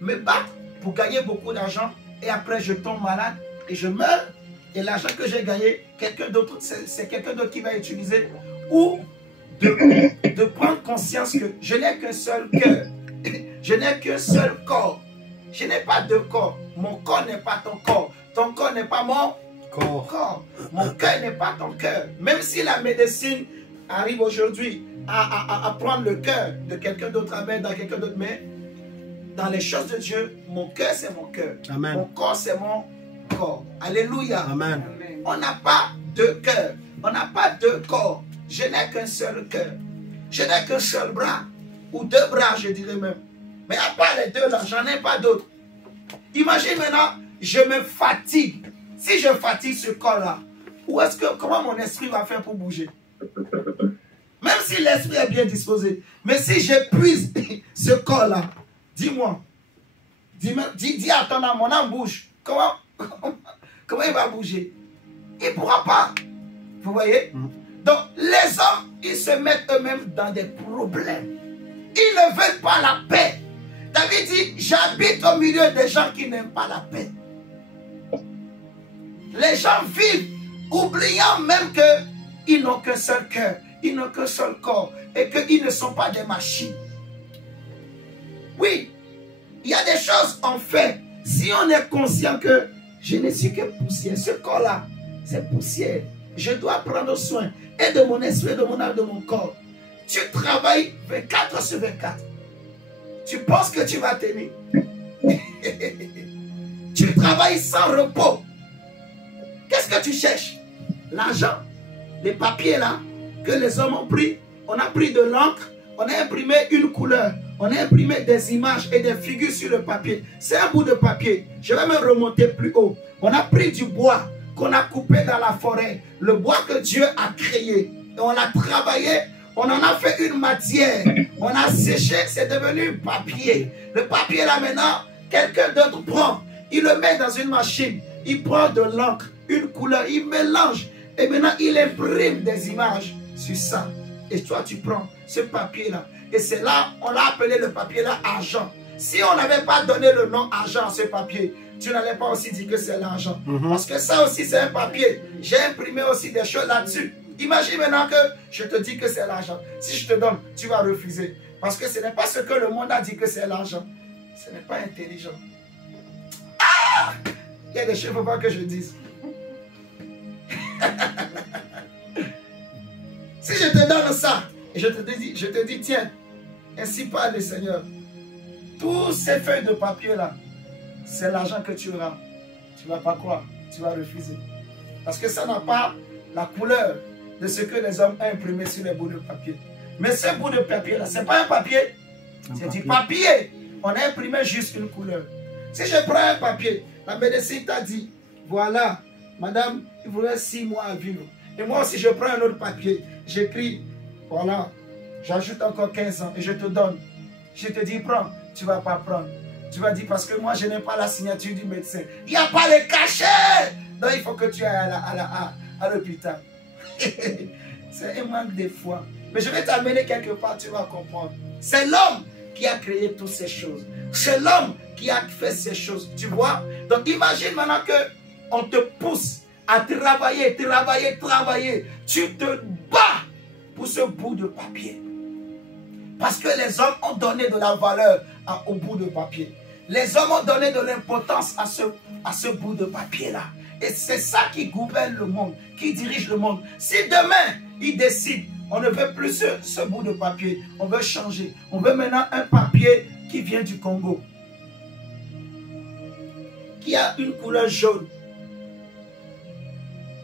Me battre pour gagner beaucoup d'argent et après je tombe malade et je meurs. Et l'argent que j'ai gagné, quelqu'un d'autre, c'est quelqu'un d'autre qui va utiliser. Ou de prendre conscience que je n'ai qu'un seul cœur. Je n'ai qu'un seul corps. Je n'ai pas deux corps. Mon corps n'est pas ton corps. Ton corps n'est pas mon corps. Mon cœur n'est pas ton cœur. Même si la médecine arrive aujourd'hui à prendre le cœur de quelqu'un d'autre, à mettre dans quelqu'un d'autre, mais dans les choses de Dieu, mon cœur c'est mon cœur. Amen. Mon corps c'est mon corps. Alléluia. Amen. On n'a pas deux cœurs. On n'a pas deux corps. Je n'ai qu'un seul cœur. Je n'ai qu'un seul bras. Ou deux bras, je dirais même. Mais à part les deux là, j'en ai pas d'autres. Imagine maintenant, je me fatigue. Si je fatigue ce corps-là, comment mon esprit va faire pour bouger? Même si l'esprit est bien disposé. Mais si j'épuise ce corps-là, dis-moi. Dis à ton âme, mon âme bouge. Comment il va bouger? Il ne pourra pas. Vous voyez? Donc, les hommes, ils se mettent eux-mêmes dans des problèmes. Ils ne veulent pas la paix. David dit, j'habite au milieu des gens qui n'aiment pas la paix. Les gens vivent oubliant même qu'ils n'ont qu'un seul cœur, ils n'ont qu'un seul corps et qu'ils ne sont pas des machines. Oui, il y a des choses en fait. Si on est conscient que je ne suis que poussière, ce corps-là, c'est poussière. Je dois prendre soin et de mon esprit, de mon âme, de mon corps. Tu travailles 24 sur 24. Tu penses que tu vas tenir. Tu travailles sans repos. Qu'est-ce que tu cherches? L'argent, les papiers là, que les hommes ont pris. On a pris de l'encre, on a imprimé une couleur, on a imprimé des images et des figures sur le papier. C'est un bout de papier. Je vais me remonter plus haut. On a pris du bois qu'on a coupé dans la forêt. Le bois que Dieu a créé. Et on l'a travaillé On en a fait une matière. On a séché, c'est devenu papier. Le papier là maintenant, quelqu'un d'autre prend. Il le met dans une machine. Il prend de l'encre, une couleur, il mélange. Et maintenant, il imprime des images sur ça. Et toi, tu prends ce papier-là. Et c'est là, on l'a appelé le papier-là argent. Si on n'avait pas donné le nom argent à ce papier, tu n'allais pas aussi dire que c'est l'argent. Parce que ça aussi, c'est un papier. J'ai imprimé aussi des choses là-dessus. Imagine maintenant que je te dis que c'est l'argent. Si je te donne, tu vas refuser. Parce que ce n'est pas ce que le monde a dit que c'est l'argent. Ce n'est pas intelligent. Ah! Il y a des choses qu'il ne faut pas que je dise. Si je te donne ça, et je te dis, tiens, ainsi parle le Seigneur. Tous ces feuilles de papier là, c'est l'argent que tu auras. Tu ne vas pas croire, tu vas refuser. Parce que ça n'a pas la couleur de ce que les hommes ont imprimé sur les bouts de papier. Mais ce bout de papier là, ce n'est pas un papier. C'est du papier. On a imprimé juste une couleur. Si je prends un papier, la médecine t'a dit, voilà, madame, il vous reste 6 mois à vivre. Et moi aussi, je prends un autre papier, j'écris, voilà, j'ajoute encore 15 ans et je te donne. Je te dis, prends, tu ne vas pas prendre. Tu vas dire, parce que moi, je n'ai pas la signature du médecin. Il n'y a pas les cachets. Donc, il faut que tu ailles à l'hôpital. C'est un manque de foi. Mais je vais t'amener quelque part, tu vas comprendre. C'est l'homme qui a créé toutes ces choses. C'est l'homme qui a fait ces choses. Tu vois? Donc, imagine maintenant qu'on te pousse à travailler, travailler, travailler. Tu te bats pour ce bout de papier. Parce que les hommes ont donné de la valeur au bout de papier. Les hommes ont donné de l'importance à ce bout de papier-là. Et c'est ça qui gouverne le monde, qui dirige le monde. Si demain, ils décident, on ne veut plus ce bout de papier, on veut changer. On veut maintenant un papier qui vient du Congo, qui a une couleur jaune.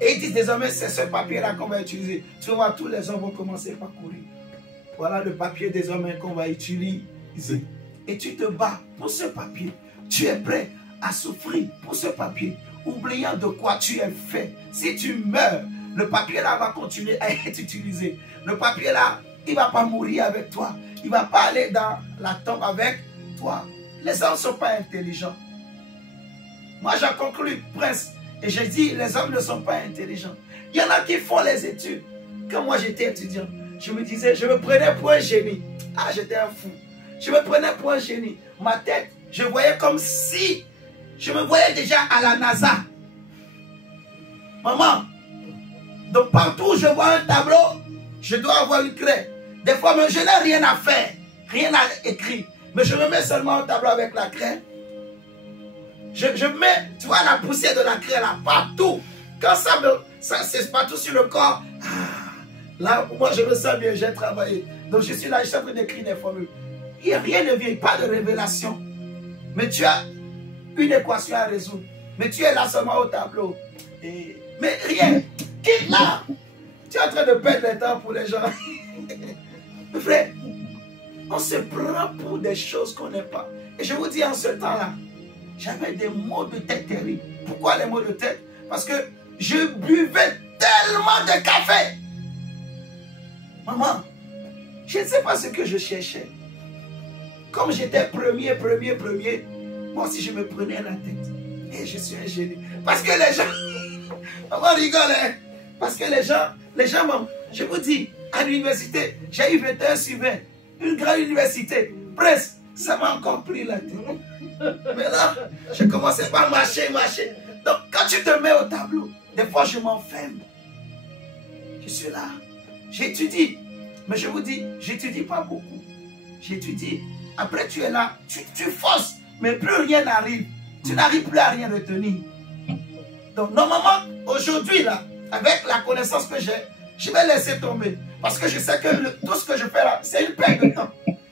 Et ils disent désormais, c'est ce papier-là qu'on va utiliser. Tu vois, tous les hommes vont commencer par courir. Voilà le papier désormais qu'on va utiliser. Et tu te bats pour ce papier. Tu es prêt à souffrir pour ce papier, oubliant de quoi tu es fait. Si tu meurs, le papier-là va continuer à être utilisé. Le papier-là, il ne va pas mourir avec toi. Il ne va pas aller dans la tombe avec toi. Les hommes ne sont pas intelligents. Moi, j'en conclus, prince. Et j'ai dit, les hommes ne sont pas intelligents. Il y en a qui font les études. Quand moi, j'étais étudiant, je me disais, je me prenais pour un génie. Ah, j'étais un fou. Je me prenais pour un génie. Ma tête, je voyais comme si je me voyais déjà à la NASA. Maman, donc partout où je vois un tableau, je dois avoir une craie. Des fois, je n'ai rien à faire, rien à écrire. Mais je me mets seulement au tableau avec la craie. Je mets, tu vois, la poussière de la craie là, partout. Quand ça c'est partout sur le corps. Là, moi, je me sens bien, j'ai travaillé. Donc, je suis là, je suis en train d'écrire des formules. Rien ne vient, pas de révélation. Mais tu as une équation à résoudre. Mais tu es là seulement au tableau. Mais rien. Quitte là. Tu es en train de perdre le temps pour les gens. Mais frère, on se prend pour des choses qu'on n'est pas. Et je vous dis, en ce temps-là, j'avais des maux de tête terribles. Pourquoi les maux de tête? Parce que je buvais tellement de café. Maman, je ne sais pas ce que je cherchais. Comme j'étais premier, moi aussi je me prenais la tête. Et je suis un génie. Parce que les gens, maman rigole, hein? Parce que les gens, je vous dis, à l'université, j'ai eu 21 sur 20. Une grande université, presque, ça m'a encore pris la tête. Mais là, je commençais par marcher. Donc, quand tu te mets au tableau, des fois, je m'enferme. Je suis là, j'étudie. Mais je vous dis, j'étudie pas beaucoup. J'étudie. Après, tu es là, tu forces, mais plus rien n'arrive. Tu n'arrives plus à rien retenir. Donc, normalement, aujourd'hui, là, avec la connaissance que j'ai, je vais laisser tomber. Parce que je sais que tout ce que je fais là, c'est une perte de temps.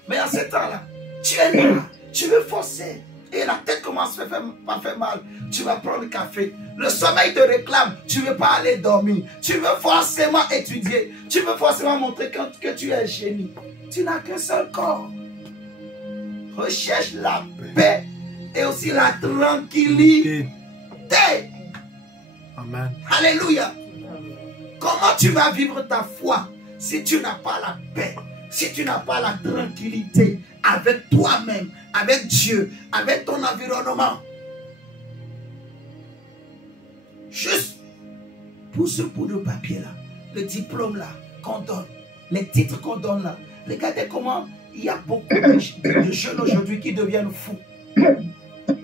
Mais en ce temps-là, tu es là, tu veux forcer. Et la tête commence à faire mal. Tu vas prendre le café. Le sommeil te réclame. Tu ne veux pas aller dormir. Tu veux forcément étudier. Tu veux forcément montrer que tu es génie. Tu n'as qu'un seul corps. Recherche la paix et aussi la tranquillité. Amen. Alléluia. Comment tu vas vivre ta foi si tu n'as pas la paix, si tu n'as pas la tranquillité avec toi-même, avec Dieu, avec ton environnement, juste pour ce bout de papier là, le diplôme là qu'on donne, les titres qu'on donne là, regardez comment il y a beaucoup de jeunes aujourd'hui qui deviennent fous.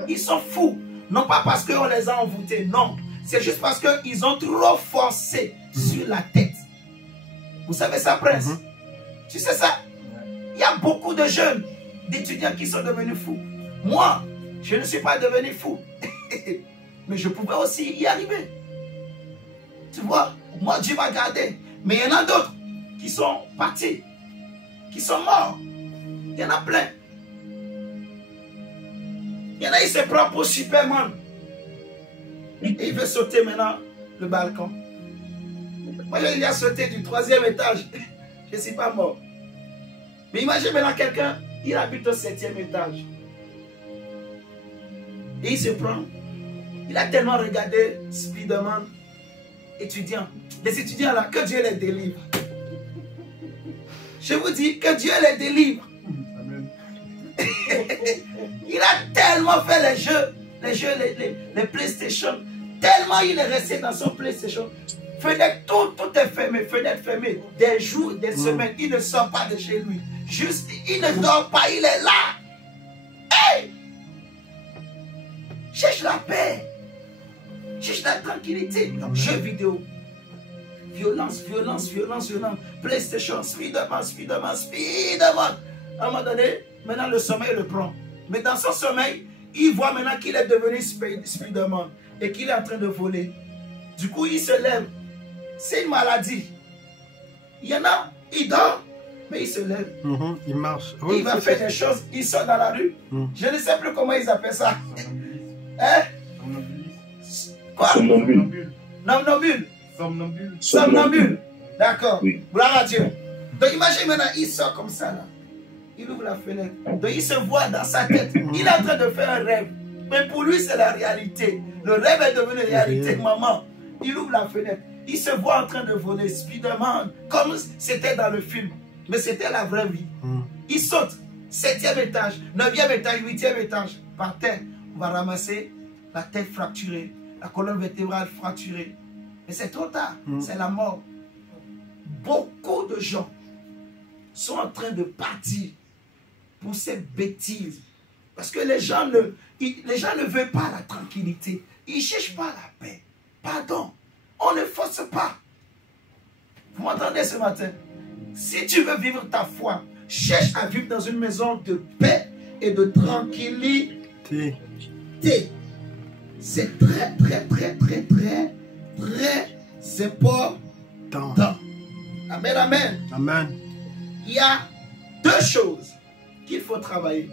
Ils sont fous, non pas parce qu'on les a envoûtés, non, c'est juste parce qu'ils ont trop forcé sur la tête. Vous savez ça, Prince? Tu sais ça? Il y a beaucoup de jeunes, d'étudiants qui sont devenus fous. Moi, je ne suis pas devenu fou. Mais je pouvais aussi y arriver. Tu vois, moi, Dieu m'a gardé. Mais il y en a d'autres qui sont partis, qui sont morts. Il y en a plein. Il y en a, il se prend pour Superman. Et il veut sauter maintenant le balcon. Moi, il a sauté du 3e étage. Je ne suis pas mort. Mais imagine maintenant quelqu'un, il habite au 7e étage. Et il se prend. Il a tellement regardé Spider-Man, étudiant. Les étudiants là, que Dieu les délivre. Je vous dis que Dieu les délivre. Amen. Il a tellement fait les PlayStation. Tellement il est resté dans son PlayStation. Fenêtre, tout est fermé, fenêtre fermée. Des jours, des semaines, il ne sort pas de chez lui. Juste, il ne dort pas, il est là. Hey! Cherche la paix. Cherche la tranquillité. Jeux vidéo. Violence, violence, violence, violence. PlayStation, Spider-Man, Spider-Man, Spider-Man. À un moment donné, maintenant le sommeil le prend. Mais dans son sommeil, il voit maintenant qu'il est devenu Spider-Man et qu'il est en train de voler. Du coup, il se lève. C'est une maladie. Il y en a, il dort, mais il se lève. Il marche. Oui, il va faire des choses, il sort dans la rue. Je ne sais plus comment ils appellent ça. Hein? Quoi? Somnambule. Somnambule. Somnambule. Somnambule. D'accord. Oui. Gloire à Dieu. Donc imagine maintenant, il sort comme ça là. Il ouvre la fenêtre. Donc il se voit dans sa tête. Il est en train de faire un rêve. Mais pour lui, c'est la réalité. Le rêve est devenu réalité. Maman, il ouvre la fenêtre. Il se voit en train de voler Spider-Man, comme c'était dans le film. Mais c'était la vraie vie. Il saute, 7e étage, 9e étage, 8e étage, par terre. On va ramasser la tête fracturée, la colonne vertébrale fracturée. Mais c'est trop tard, c'est la mort. Beaucoup de gens sont en train de partir pour ces bêtises. Parce que les gens ne veulent pas la tranquillité. Ils ne cherchent pas la paix. Pardon. On ne force pas. Vous m'entendez ce matin? Si tu veux vivre ta foi, cherche à vivre dans une maison de paix et de tranquillité. C'est très, très, très, très, très, très important. Amen, amen. Amen. Il y a deux choses qu'il faut travailler.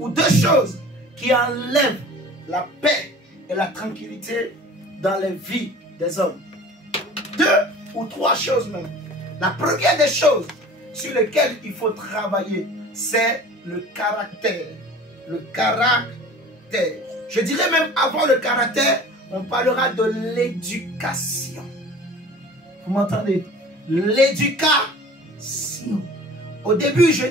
Ou deux choses qui enlèvent la paix et la tranquillité dans les vies des hommes. 2 ou 3 choses même. La première des choses sur lesquelles il faut travailler, c'est le caractère. Le caractère. Je dirais même avant le caractère, on parlera de l'éducation. Vous m'entendez? L'éducation. Au début, je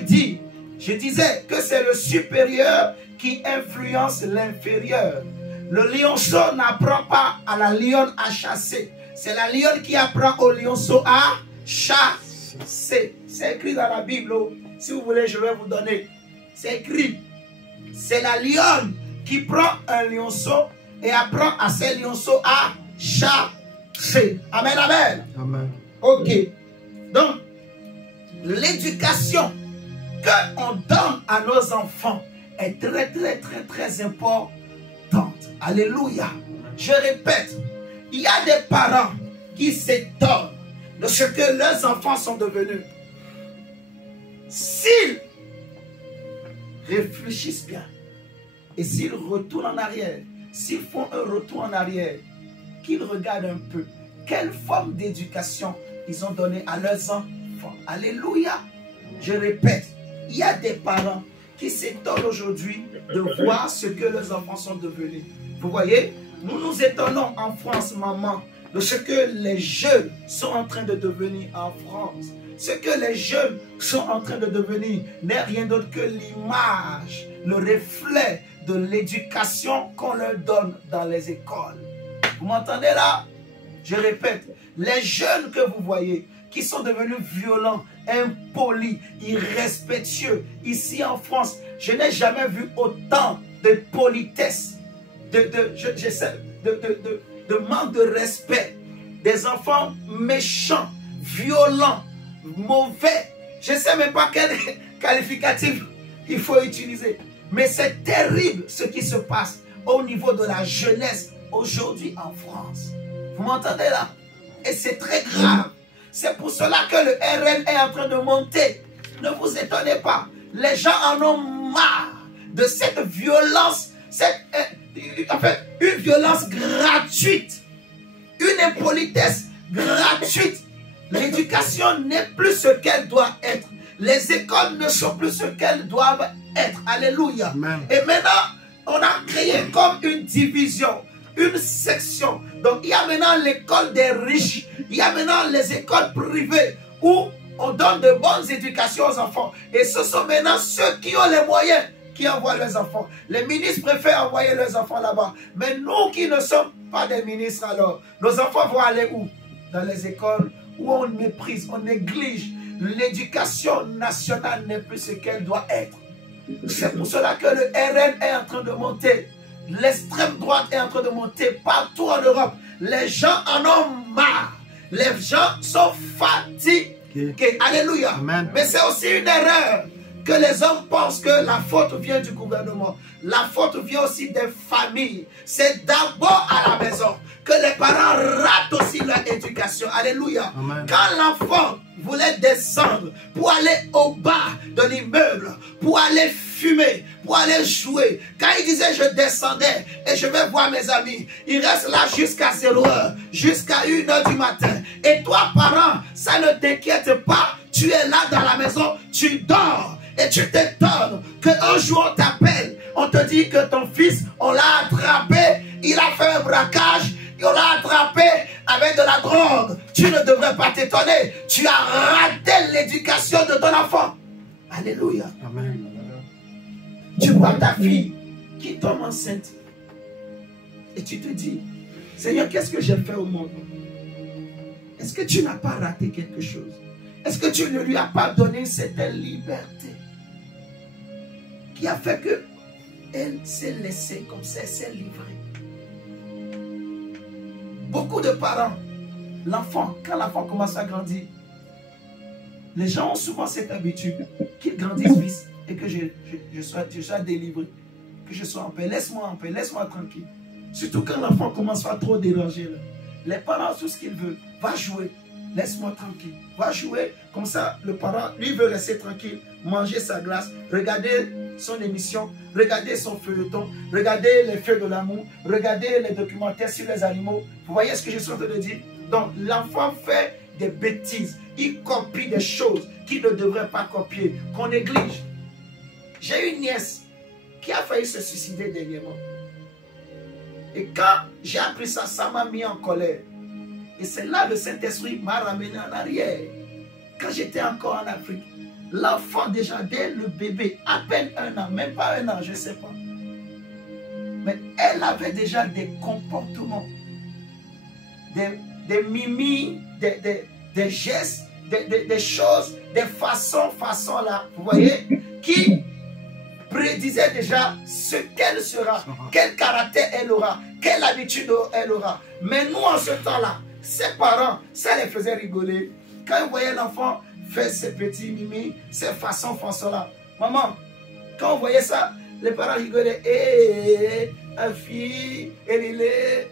disais que c'est le supérieur qui influence l'inférieur. Le lionceau n'apprend pas à la lionne à chasser. C'est la lionne qui apprend au lionceau à chasser. C'est écrit dans la Bible. Si vous voulez, je vais vous donner. C'est écrit. C'est la lionne qui prend un lionceau et apprend à ses lionceaux à chasser. Amen, amen. Amen. Ok. Donc, l'éducation qu'on donne à nos enfants est très, très, très, très importante. Alléluia. Je répète, il y a des parents qui s'étonnent de ce que leurs enfants sont devenus. S'ils réfléchissent bien et s'ils retournent en arrière, s'ils font un retour en arrière, qu'ils regardent un peu quelle forme d'éducation ils ont donné à leurs enfants. Alléluia. Je répète, il y a des parents qui s'étonnent aujourd'hui de voir ce que leurs enfants sont devenus. Vous voyez, nous nous étonnons en France, maman, de ce que les jeunes sont en train de devenir en France. Ce que les jeunes sont en train de devenir n'est rien d'autre que l'image, le reflet de l'éducation qu'on leur donne dans les écoles. Vous m'entendez là? Je répète, les jeunes que vous voyez, qui sont devenus violents, impolis, irrespectueux, ici en France, je n'ai jamais vu autant de politesse, de manque de respect, des enfants méchants, violents, mauvais. Je ne sais même pas quel qualificatif il faut utiliser. Mais c'est terrible ce qui se passe au niveau de la jeunesse aujourd'hui en France. Vous m'entendez là? Et c'est très grave. C'est pour cela que le RN est en train de monter. Ne vous étonnez pas. Les gens en ont marre de cette violence, une violence gratuite, une impolitesse gratuite. L'éducation n'est plus ce qu'elle doit être. Les écoles ne sont plus ce qu'elles doivent être. Alléluia. Amen. Et maintenant, on a créé comme une division, une section. Donc, il y a maintenant l'école des riches. Il y a maintenant les écoles privées où on donne de bonnes éducations aux enfants. Et ce sont maintenant ceux qui ont les moyens qui envoient leurs enfants. Les ministres préfèrent envoyer leurs enfants là-bas. Mais nous qui ne sommes pas des ministres alors, nos enfants vont aller où? Dans les écoles où on méprise, on néglige. L'éducation nationale n'est plus ce qu'elle doit être. C'est pour cela que le RN est en train de monter. L'extrême droite est en train de monter partout en Europe. Les gens en ont marre. Les gens sont fatigués. Alléluia. Amen. Mais c'est aussi une erreur que les hommes pensent que la faute vient du gouvernement. La faute vient aussi des familles. C'est d'abord à la maison que les parents ratent aussi leur éducation. Alléluia. Amen. Quand l'enfant voulait descendre pour aller au bas de l'immeuble, pour aller fumer, pour aller jouer, quand il disait je descendais et je vais voir mes amis, il reste là jusqu'à 0h, jusqu'à 1h du matin. Et toi, parent, ça ne t'inquiète pas, tu es là dans la maison, tu dors. Et tu t'étonnes qu'un jour on t'appelle, on te dit que ton fils, on l'a attrapé, il a fait un braquage, on l'a attrapé avec de la drogue. Tu ne devrais pas t'étonner. Tu as raté l'éducation de ton enfant. Alléluia. Amen. Tu vois ta fille qui tombe enceinte. Et tu te dis, Seigneur, qu'est-ce que j'ai fait au monde? Est-ce que tu n'as pas raté quelque chose? Est-ce que tu ne lui as pas donné cette liberté qui a fait que elle s'est laissée comme ça, elle s'est livrée? Beaucoup de parents, l'enfant, quand l'enfant commence à grandir, les gens ont souvent cette habitude qu'il grandisse vite et que je sois délivré, que je sois en paix. Laisse-moi en paix, laisse-moi tranquille. Surtout quand l'enfant commence à trop déranger. Là. Les parents, tout ce qu'ils veulent, va jouer, laisse-moi tranquille. Va jouer, comme ça, le parent, lui, veut rester tranquille, manger sa glace, regarder son émission, regarder son feuilleton, regarder les feux de l'amour, regarder les documentaires sur les animaux. Vous voyez ce que je suis en train de dire? Donc, l'enfant fait des bêtises. Il copie des choses qu'il ne devrait pas copier, qu'on néglige. J'ai une nièce qui a failli se suicider dernièrement. Et quand j'ai appris ça, ça m'a mis en colère. Et c'est là le Saint-Esprit m'a ramené en arrière. Quand j'étais encore en Afrique, l'enfant déjà, dès le bébé, à peine 1 an, même pas 1 an, je ne sais pas. Mais elle avait déjà des comportements, des mimiques, des gestes, des choses, des façons là, vous voyez, qui prédisaient déjà ce qu'elle sera, quel caractère elle aura, quelle habitude elle aura. Mais nous, en ce temps-là, ses parents, ça les faisait rigoler. Quand ils voyaient l'enfant faire ses petits mimi, ses façons là. Maman, quand on voyait ça, les parents rigolaient. Eh, la fille, elle est...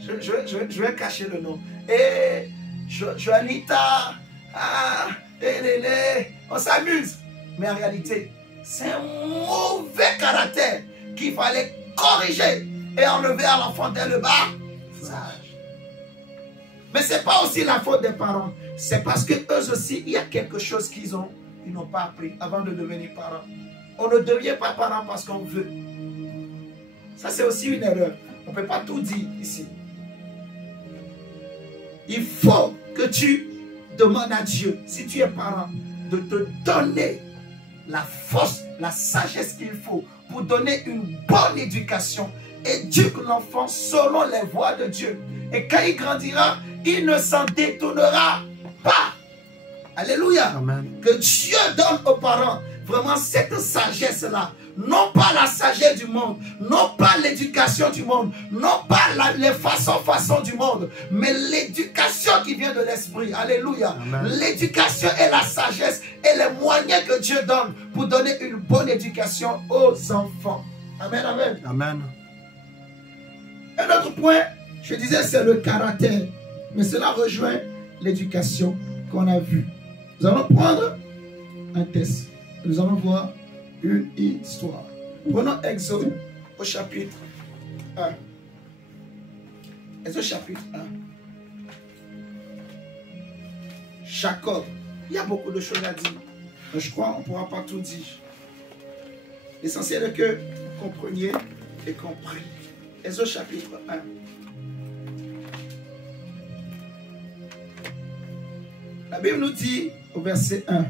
Je vais cacher le nom. Eh, Joanita, ah, elle est... On s'amuse. Mais en réalité, c'est un mauvais caractère qu'il fallait corriger et enlever à l'enfant dès le bas. Sage. Mais ce n'est pas aussi la faute des parents. C'est parce qu'eux aussi, il y a quelque chose qu'ils n'ont pas appris avant de devenir parents. On ne devient pas parent parce qu'on veut. Ça, c'est aussi une erreur. On ne peut pas tout dire ici. Il faut que tu demandes à Dieu, si tu es parent, de te donner la force, la sagesse qu'il faut pour donner une bonne éducation. Éduque l'enfant selon les voies de Dieu. Et quand il grandira, il ne s'en détournera pas. Alléluia. Amen. Que Dieu donne aux parents vraiment cette sagesse-là. Non pas la sagesse du monde, non pas l'éducation du monde, non pas les façons du monde, mais l'éducation qui vient de l'esprit. Alléluia. L'éducation et la sagesse et les moyens que Dieu donne pour donner une bonne éducation aux enfants. Amen, amen. Amen. Un autre point, je disais, c'est le caractère. Mais cela rejoint l'éducation qu'on a vue. Nous allons prendre un test. Nous allons voir une histoire. Prenons Exode au chapitre 1. Exode chapitre 1. Jacob. Il y a beaucoup de choses à dire. Mais je crois qu'on ne pourra pas tout dire. L'essentiel est que vous compreniez et compris. Exode chapitre 1. La Bible nous dit au verset 1.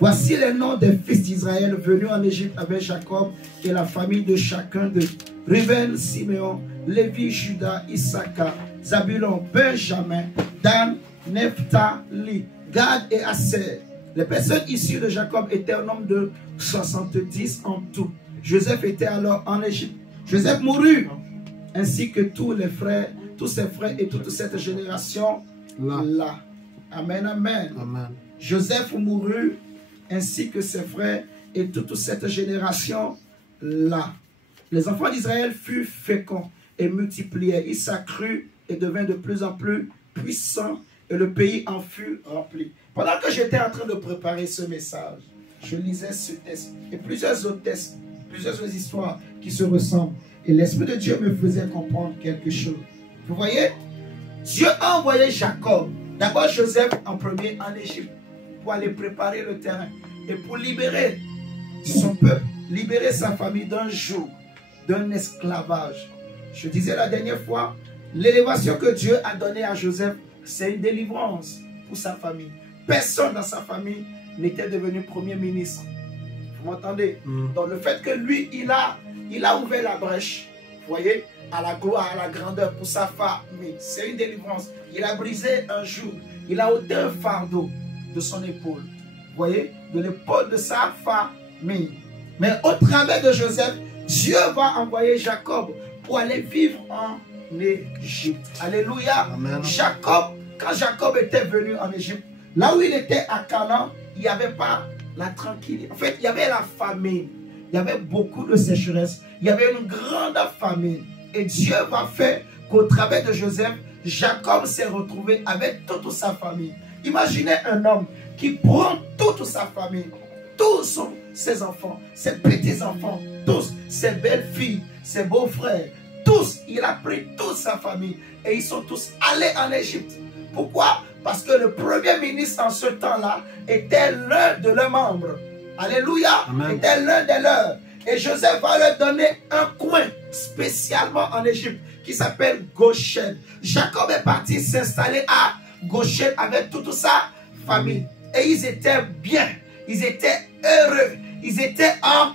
Voici les noms des fils d'Israël venus en Égypte avec Jacob et la famille de chacun d'eux. Ruben, Siméon, Lévi, Juda, Issachar, Zabulon, Benjamin, Dan, Nephtali, Gad et Aser. Les personnes issues de Jacob étaient au nombre de 70 en tout. Joseph était alors en Égypte. Joseph mourut, ainsi que tous ses frères et toute cette génération là. Amen, amen. Amen. Joseph mourut, ainsi que ses frères et toute cette génération-là. Les enfants d'Israël furent féconds et multiplièrent. Ils s'accrurent et devinrent de plus en plus puissants et le pays en fut rempli. Pendant que j'étais en train de préparer ce message, je lisais ce texte et plusieurs autres textes, plusieurs autres histoires qui se ressemblent. Et l'Esprit de Dieu me faisait comprendre quelque chose. Vous voyez, Dieu a envoyé Jacob, d'abord Joseph en premier en Égypte, pour aller préparer le terrain et pour libérer son peuple, libérer sa famille d'un joug, d'un esclavage. Je disais la dernière fois, l'élévation que Dieu a donnée à Joseph, c'est une délivrance pour sa famille. Personne dans sa famille n'était devenu premier ministre. Vous m'entendez? Donc le fait que lui, il a ouvert la brèche, vous voyez, à la gloire, à la grandeur pour sa famille. C'est une délivrance. Il a brisé un joug. Il a ôté un fardeau de son épaule. Vous voyez, de l'épaule de sa famille. Mais au travers de Joseph, Dieu va envoyer Jacob pour aller vivre en Égypte. Alléluia. Amen. Jacob, quand Jacob était venu en Égypte, là où il était à Canaan, il n'y avait pas la tranquillité. En fait, il y avait la famine. Il y avait beaucoup de sécheresse. Il y avait une grande famine. Et Dieu va faire qu'au travers de Joseph, Jacob s'est retrouvé avec toute sa famille. Imaginez un homme qui prend toute sa famille, tous ses enfants, ses petits-enfants, tous, ses belles-filles, ses beaux-frères, tous, il a pris toute sa famille et ils sont tous allés en Égypte. Pourquoi? Parce que le premier ministre en ce temps-là était l'un de leurs membres. Alléluia. Amen. Était l'un des leurs. Et Joseph va leur donner un coin spécialement en Égypte qui s'appelle Goshen. Jacob est parti s'installer à Goshen avec toute sa famille. Et ils étaient bien. Ils étaient heureux. Ils étaient en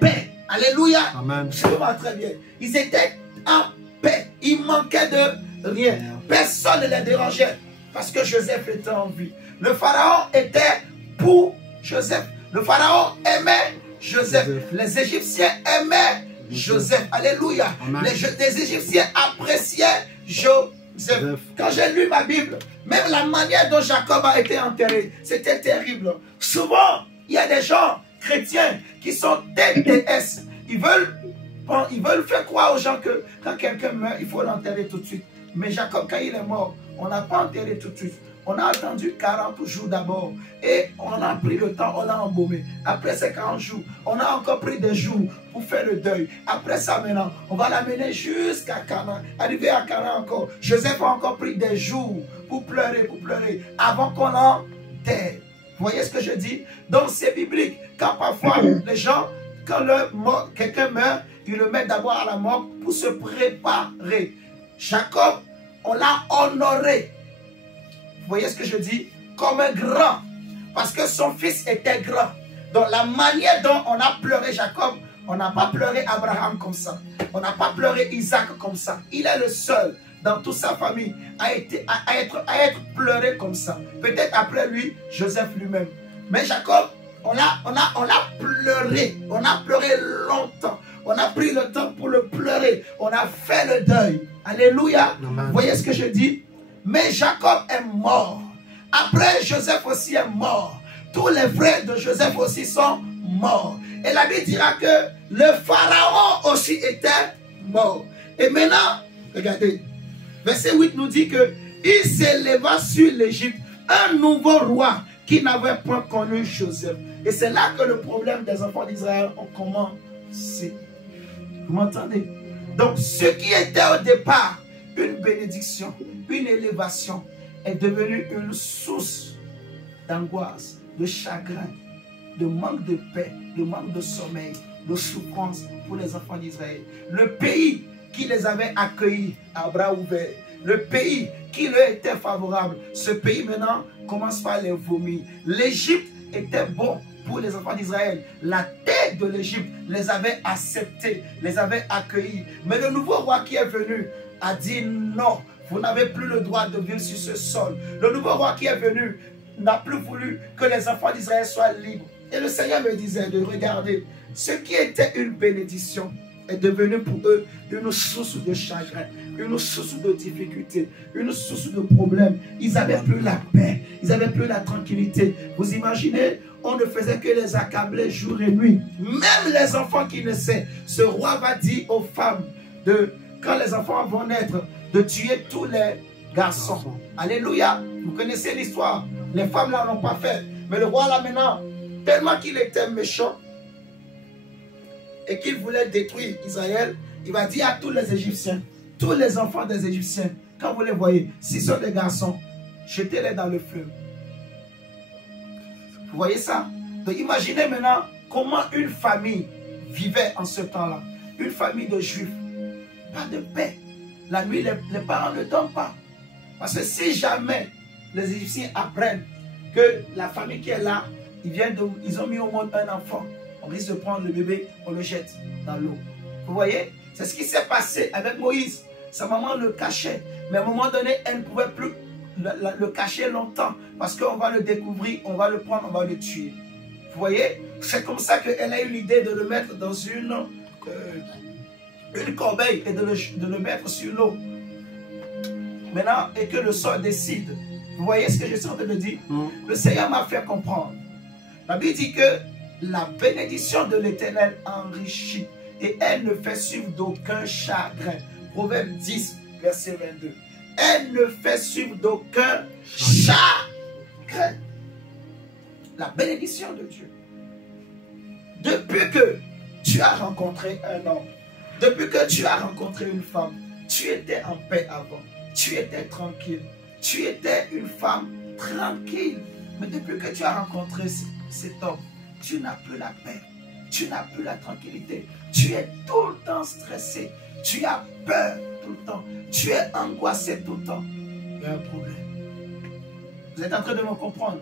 paix. Alléluia. Amen. Je vois très bien. Ils étaient en paix. Il manquait de rien. Personne ne les dérangeait parce que Joseph était en vie. Le pharaon était pour Joseph. Le pharaon aimait Joseph. Les Égyptiens aimaient Joseph. Alléluia. Les Égyptiens appréciaient Joseph. Quand j'ai lu ma Bible, même la manière dont Jacob a été enterré, c'était terrible. Souvent, il y a des gens chrétiens qui sont TTS. Ils veulent faire croire aux gens que quand quelqu'un meurt, il faut l'enterrer tout de suite. Mais Jacob, quand il est mort, on n'a pas enterré tout de suite. On a attendu 40 jours d'abord. Et on a pris le temps, on l'a embaumé. Après ces 40 jours, on a encore pris des jours pour faire le deuil. Après ça maintenant, on va l'amener jusqu'à Canaan. Arrivé à Canaan encore, Joseph a encore pris des jours pour pleurer, avant qu'on l'enterre. Vous voyez ce que je dis? Donc c'est biblique. Quand parfois les gens, quand quelqu'un meurt, ils le mettent d'abord à la mort pour se préparer. Jacob, on l'a honoré. voyez ce que je dis? Comme un grand. Parce que son fils était grand. Donc la manière dont on a pleuré Jacob, on n'a pas pleuré Abraham comme ça. On n'a pas pleuré Isaac comme ça. Il est le seul dans toute sa famille à être pleuré comme ça. Peut-être après lui, Joseph lui-même. Mais Jacob, on l'a pleuré. On a pleuré longtemps. On a pris le temps pour le pleurer. On a fait le deuil. Alléluia. Amen. Vous voyez ce que je dis? Mais Jacob est mort. Après, Joseph aussi est mort. Tous les frères de Joseph aussi sont morts. Et la Bible dira que le pharaon aussi était mort. Et maintenant, regardez, verset 8 nous dit que il s'éleva sur l'Égypte un nouveau roi qui n'avait point connu Joseph. Et c'est là que le problème des enfants d'Israël ont commencé. Vous m'entendez? Donc, ce qui était au départ une bénédiction, une élévation, est devenu une source d'angoisse, de chagrin, de manque de paix, de manque de sommeil, de souffrance pour les enfants d'Israël. Le pays qui les avait accueillis à bras ouverts, le pays qui leur était favorable, ce pays maintenant commence par les vomir. L'Égypte était bon pour les enfants d'Israël. La tête de l'Égypte les avait acceptés, les avait accueillis. Mais le nouveau roi qui est venu a dit non, vous n'avez plus le droit de vivre sur ce sol. Le nouveau roi qui est venu n'a plus voulu que les enfants d'Israël soient libres. Et le Seigneur me disait de regarder ce qui était une bénédiction est devenu pour eux une source de chagrin, une source de difficulté, une source de problème. Ils n'avaient plus la paix, ils n'avaient plus la tranquillité. Vous imaginez, on ne faisait que les accabler jour et nuit. Même les enfants qui naissaient, ce roi va dire aux femmes, quand les enfants vont naître, de tuer tous les garçons. Alléluia. Vous connaissez l'histoire. Les femmes là n'ont pas fait. Mais le roi là maintenant, tellement qu'il était méchant et qu'il voulait détruire Israël, il va dire à tous les Égyptiens, tous les enfants des Égyptiens, quand vous les voyez, s'ils sont des garçons, jetez-les dans le fleuve. Vous voyez ça? Donc imaginez maintenant comment une famille vivait en ce temps-là. Une famille de Juifs. Pas de paix. La nuit, les parents ne dorment pas. Parce que si jamais les Égyptiens apprennent que la famille qui est là, ils ont mis au monde un enfant, on risque de prendre le bébé, on le jette dans l'eau. Vous voyez? C'est ce qui s'est passé avec Moïse. Sa maman le cachait. Mais à un moment donné, elle ne pouvait plus le cacher longtemps. Parce qu'on va le découvrir, on va le prendre, on va le tuer. Vous voyez? C'est comme ça qu'elle a eu l'idée de le mettre dans une corbeille et de le mettre sur l'eau. Maintenant, et que le sol décide. Vous voyez ce que je suis en train de dire? Le Seigneur m'a fait comprendre. La Bible dit que la bénédiction de l'Éternel enrichit et elle ne fait suivre d'aucun chagrin. Proverbe 10, verset 22. Elle ne fait suivre d'aucun chagrin. La bénédiction de Dieu. Depuis que tu as rencontré un homme, depuis que tu as rencontré une femme, tu étais en paix avant. Tu étais tranquille. Tu étais une femme tranquille. Mais depuis que tu as rencontré cet homme, tu n'as plus la paix. Tu n'as plus la tranquillité. Tu es tout le temps stressé. Tu as peur tout le temps. Tu es angoissé tout le temps. Il y a un problème. Vous êtes en train de me comprendre?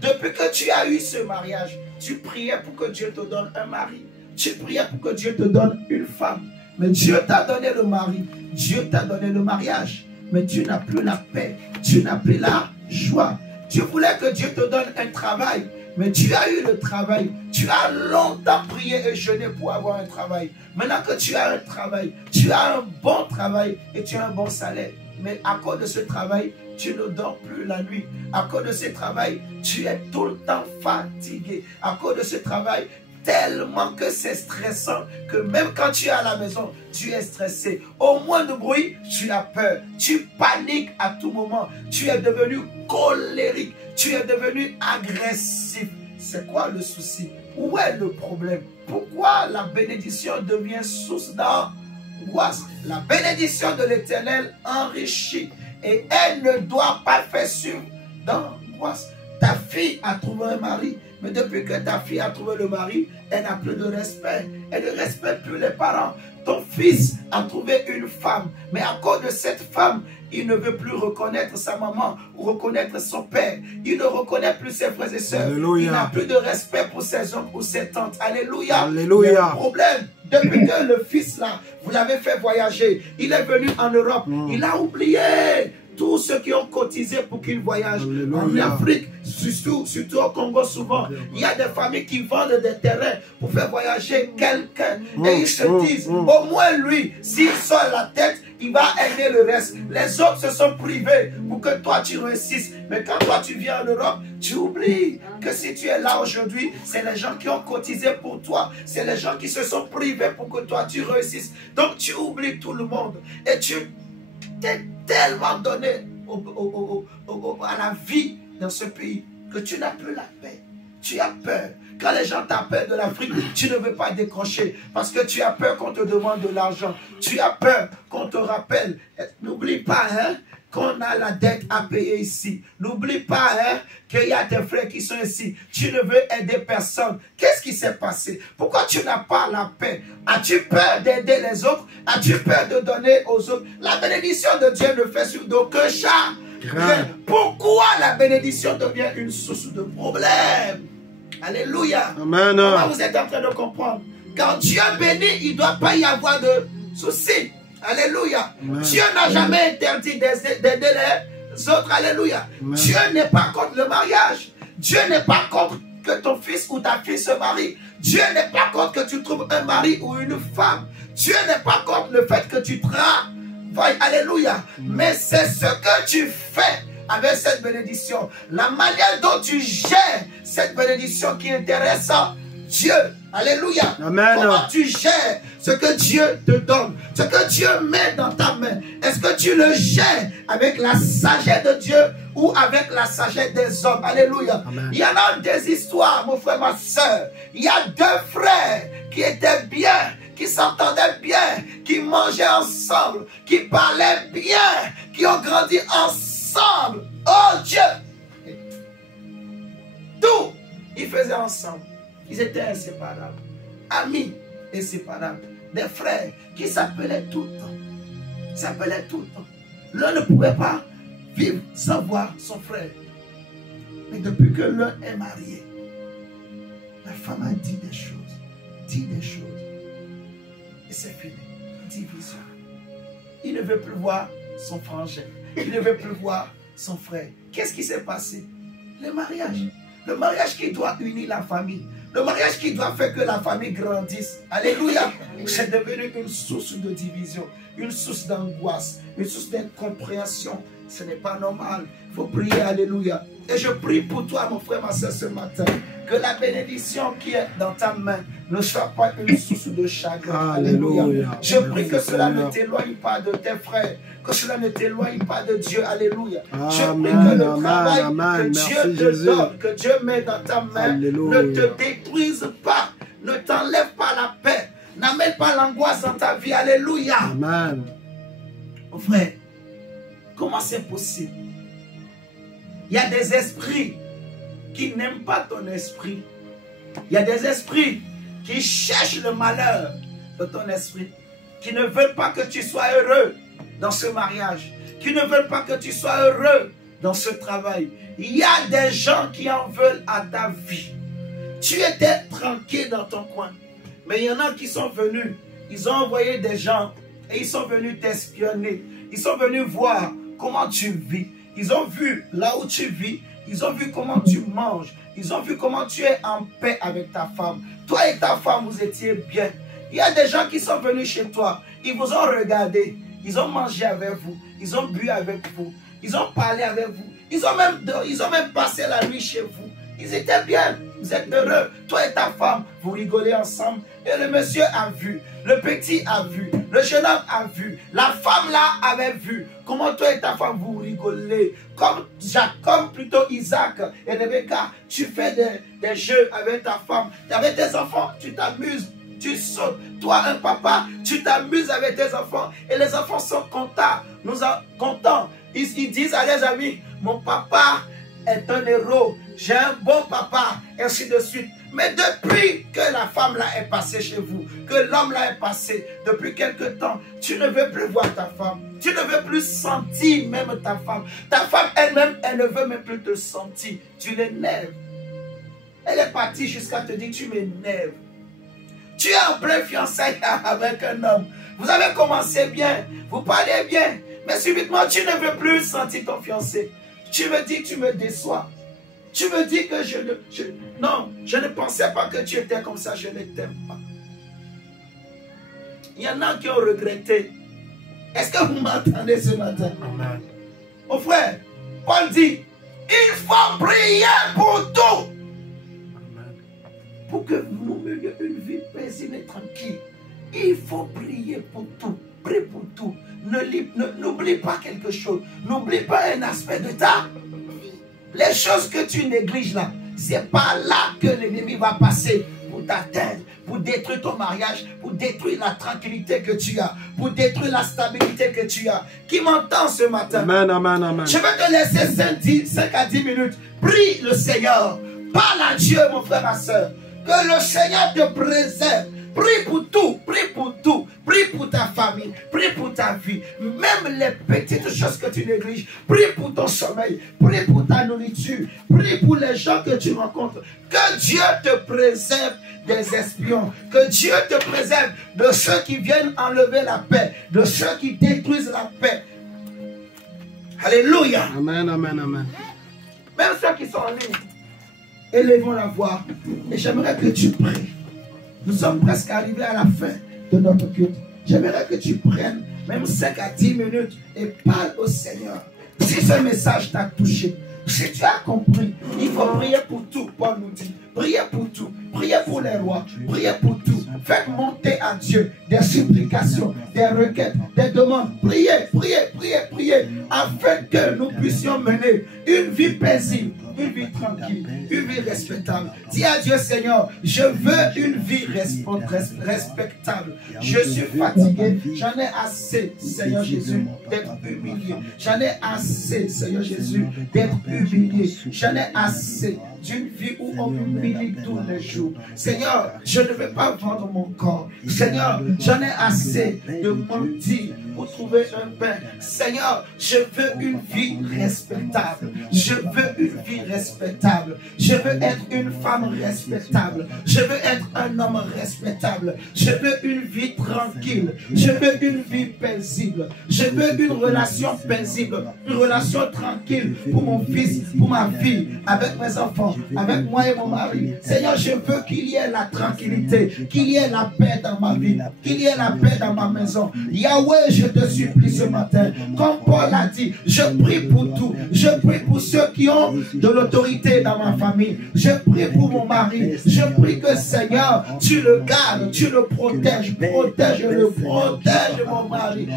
Depuis que tu as eu ce mariage, tu priais pour que Dieu te donne un mari. Tu priais pour que Dieu te donne une femme. Mais Dieu t'a donné le mari. Dieu t'a donné le mariage. Mais tu n'as plus la paix. Tu n'as plus la joie. Tu voulais que Dieu te donne un travail. Mais tu as eu le travail. Tu as longtemps prié et jeûné pour avoir un travail. Maintenant que tu as un travail, tu as un bon travail et tu as un bon salaire. Mais à cause de ce travail, tu ne dors plus la nuit. À cause de ce travail, tu es tout le temps fatigué. À cause de ce travail, tellement que c'est stressant que même quand tu es à la maison, tu es stressé. Au moindre bruit, tu as peur. Tu paniques à tout moment. Tu es devenu colérique. Tu es devenu agressif. C'est quoi le souci? Où est le problème? Pourquoi la bénédiction devient source d'angoisse? La bénédiction de l'Éternel enrichit et elle ne doit pas faire suivre d'angoisse. Ta fille a trouvé un mari, mais depuis que ta fille a trouvé le mari, elle n'a plus de respect. Elle ne respecte plus les parents. Ton fils a trouvé une femme, mais à cause de cette femme, il ne veut plus reconnaître sa maman ou reconnaître son père. Il ne reconnaît plus ses frères et sœurs. Alléluia. Il n'a plus de respect pour ses oncles ou ses tantes. Alléluia. Alléluia. Il y a un problème. Depuis que le fils là, vous l'avez fait voyager, il est venu en Europe, il a oublié tous ceux qui ont cotisé pour qu'il voyage. Alléluia. En Afrique, surtout au Congo souvent, il y a des familles qui vendent des terrains pour faire voyager quelqu'un. Et ils se disent, au moins lui, s'il sort la tête, il va aider le reste. Les autres se sont privés pour que toi tu réussisses. Mais quand toi tu viens en Europe, tu oublies que si tu es là aujourd'hui, c'est les gens qui ont cotisé pour toi. C'est les gens qui se sont privés pour que toi tu réussisses. Donc tu oublies tout le monde. Et tu t'es tellement donné à la vie dans ce pays que tu n'as plus la paix. Tu as peur. Quand les gens t'appellent de l'Afrique, tu ne veux pas décrocher parce que tu as peur qu'on te demande de l'argent. Tu as peur qu'on te rappelle. N'oublie pas qu'on a la dette à payer ici. N'oublie pas qu'il y a des frères qui sont ici. Tu ne veux aider personne. Qu'est-ce qui s'est passé? Pourquoi tu n'as pas la paix? As-tu peur d'aider les autres? As-tu peur de donner aux autres? La bénédiction de Dieu ne fait sur d'aucun chat. Pourquoi la bénédiction devient une source de problème? Alléluia. Amen. Comment vous êtes en train de comprendre? Quand Dieu bénit, il ne doit pas y avoir de soucis. Alléluia. Amen. Dieu n'a jamais interdit d'aider les autres. Alléluia. Amen. Dieu n'est pas contre le mariage. Dieu n'est pas contre que ton fils ou ta fille se marie. Dieu n'est pas contre que tu trouves un mari ou une femme. Dieu n'est pas contre le fait que tu travailles. Alléluia. Mais c'est ce que tu fais avec cette bénédiction. La manière dont tu gères cette bénédiction qui intéresse Dieu. Alléluia. Amen. Comment tu gères ce que Dieu te donne, ce que Dieu met dans ta main. Est-ce que tu le gères avec la sagesse de Dieu ou avec la sagesse des hommes? Alléluia. Amen. Il y en a des histoires, mon frère, ma soeur. Il y a deux frères qui étaient bien, qui s'entendaient bien, qui mangeaient ensemble, qui parlaient bien, qui ont grandi ensemble. Oh Dieu! Tout, ils faisaient ensemble. Ils étaient inséparables. Amis inséparables. Des frères qui s'appelaient tout le temps. S'appelaient tout le temps. L'un ne pouvait pas vivre sans voir son frère. Mais depuis que l'un est marié, la femme a dit des choses. Dit des choses. Et c'est fini. Division. Il ne veut plus voir son frangin. Il ne veut plus voir son frère. Qu'est-ce qui s'est passé? Le mariage. Le mariage qui doit unir la famille. Le mariage qui doit faire que la famille grandisse. Alléluia. C'est devenu une source de division. Une source d'angoisse. Une source d'incompréhension. Ce n'est pas normal. Il faut prier. Alléluia. Et je prie pour toi, mon frère, ma soeur, ce matin. Que la bénédiction qui est dans ta main ne soit pas une source de chagrin. Alléluia. Je prie que cela ne t'éloigne pas de tes frères. Que cela ne t'éloigne pas de Dieu. Alléluia. Je prie que le travail que Dieu te donne, que Dieu met dans ta main, ne te détruise pas. Ne t'enlève pas la paix. N'amène pas l'angoisse dans ta vie. Alléluia. Amen. Mon frère, comment c'est possible? Il y a des esprits qui n'aiment pas ton esprit. Il y a des esprits qui cherchent le malheur de ton esprit, qui ne veulent pas que tu sois heureux dans ce mariage, qui ne veulent pas que tu sois heureux dans ce travail. Il y a des gens qui en veulent à ta vie. Tu étais tranquille dans ton coin, mais il y en a qui sont venus, ils ont envoyé des gens et ils sont venus t'espionner. Ils sont venus voir comment tu vis. Ils ont vu là où tu vis. Ils ont vu comment tu manges. Ils ont vu comment tu es en paix avec ta femme. Toi et ta femme, vous étiez bien. Il y a des gens qui sont venus chez toi. Ils vous ont regardé. Ils ont mangé avec vous. Ils ont bu avec vous. Ils ont parlé avec vous. Ils ont même passé la nuit chez vous. Ils étaient bien. Vous êtes heureux. Toi et ta femme, vous rigolez ensemble. Et le monsieur a vu. Le petit a vu. Le jeune homme a vu. La femme là avait vu. Comment toi et ta femme vous rigolez. Comme Jacob, plutôt Isaac et Rebecca. Tu fais des jeux avec ta femme. Avec tes enfants, tu t'amuses. Tu sautes. Toi, un papa, tu t'amuses avec tes enfants. Et les enfants sont contents. Nous sommes contents. Ils disent à leurs amis, mon papa est un héros, j'ai un bon papa, ainsi de suite. Mais depuis que la femme là est passée chez vous, que l'homme là est passé, depuis quelque temps, tu ne veux plus voir ta femme. Tu ne veux plus sentir même ta femme. Ta femme elle-même, elle ne veut même plus te sentir. Tu l'énerves. Elle est partie jusqu'à te dire, tu m'énerves. Tu es en plein fiançailles avec un homme. Vous avez commencé bien, vous parlez bien, mais subitement tu ne veux plus sentir ton fiancé. Tu me dis que tu me déçois. Tu me dis que non, je ne pensais pas que tu étais comme ça, je ne t'aime pas. Il y en a qui ont regretté. Est-ce que vous m'entendez ce matin? Amen. Mon frère, Paul dit, il faut prier pour tout. Amen. Pour que nous menions une vie paisible et tranquille. Il faut prier pour tout. Prie pour tout. N'oublie pas quelque chose. N'oublie pas un aspect de ta vie. Les choses que tu négliges là, c'est pas là que l'ennemi va passer pour t'atteindre, pour détruire ton mariage, pour détruire la tranquillité que tu as, pour détruire la stabilité que tu as. Qui m'entend ce matin? Amen, amen, amen. Je vais te laisser 5 à 10 minutes. Prie le Seigneur. Parle à Dieu, mon frère, ma soeur. Que le Seigneur te préserve. Prie pour tout, prie pour tout, prie pour ta famille, prie pour ta vie, même les petites choses que tu négliges, prie pour ton sommeil, prie pour ta nourriture, prie pour les gens que tu rencontres. Que Dieu te préserve des espions, que Dieu te préserve de ceux qui viennent enlever la paix, de ceux qui détruisent la paix. Alléluia. Amen, amen, amen. Même ceux qui sont en ligne, élevons la voix et j'aimerais que tu pries. Nous sommes presque arrivés à la fin de notre culte. J'aimerais que tu prennes même 5 à 10 minutes et parle au Seigneur. Si ce message t'a touché, si tu as compris, il faut prier pour tout. Paul nous dit, priez pour tout. Priez pour les rois. Priez pour tout. Faites monter à Dieu des supplications, des requêtes, des demandes. Priez, priez, priez, priez, afin que nous puissions mener une vie paisible, une vie tranquille, une vie respectable. Dis à Dieu, Seigneur, je veux une vie respectable. Je suis fatigué, j'en ai assez, Seigneur Jésus, d'être humilié. J'en ai assez, Seigneur Jésus, d'être humilié. J'en ai assez d'une vie où on m'humilie tous les jours. Seigneur, je ne vais pas vendre mon corps. Seigneur, j'en ai assez de mentir pour trouver un pain. Seigneur, je veux une vie respectable. Je veux une vie respectable. Je veux être une femme respectable. Je veux être un homme respectable. Je veux une vie tranquille. Je veux une vie paisible. Je veux une relation paisible. Une relation tranquille pour mon fils, pour ma fille, avec mes enfants, avec moi et mon mari. Seigneur, je veux qu'il y ait la tranquillité, qu'il y ait la paix dans ma vie, qu'il y ait la paix dans ma maison. Yahweh, je te supplie ce matin, comme Paul a dit, je prie pour tout. Je prie pour ceux qui ont de l'autorité dans ma famille. Je prie pour mon mari. Je prie que Seigneur, tu le gardes, tu le protèges. Protège-le, protège mon mari.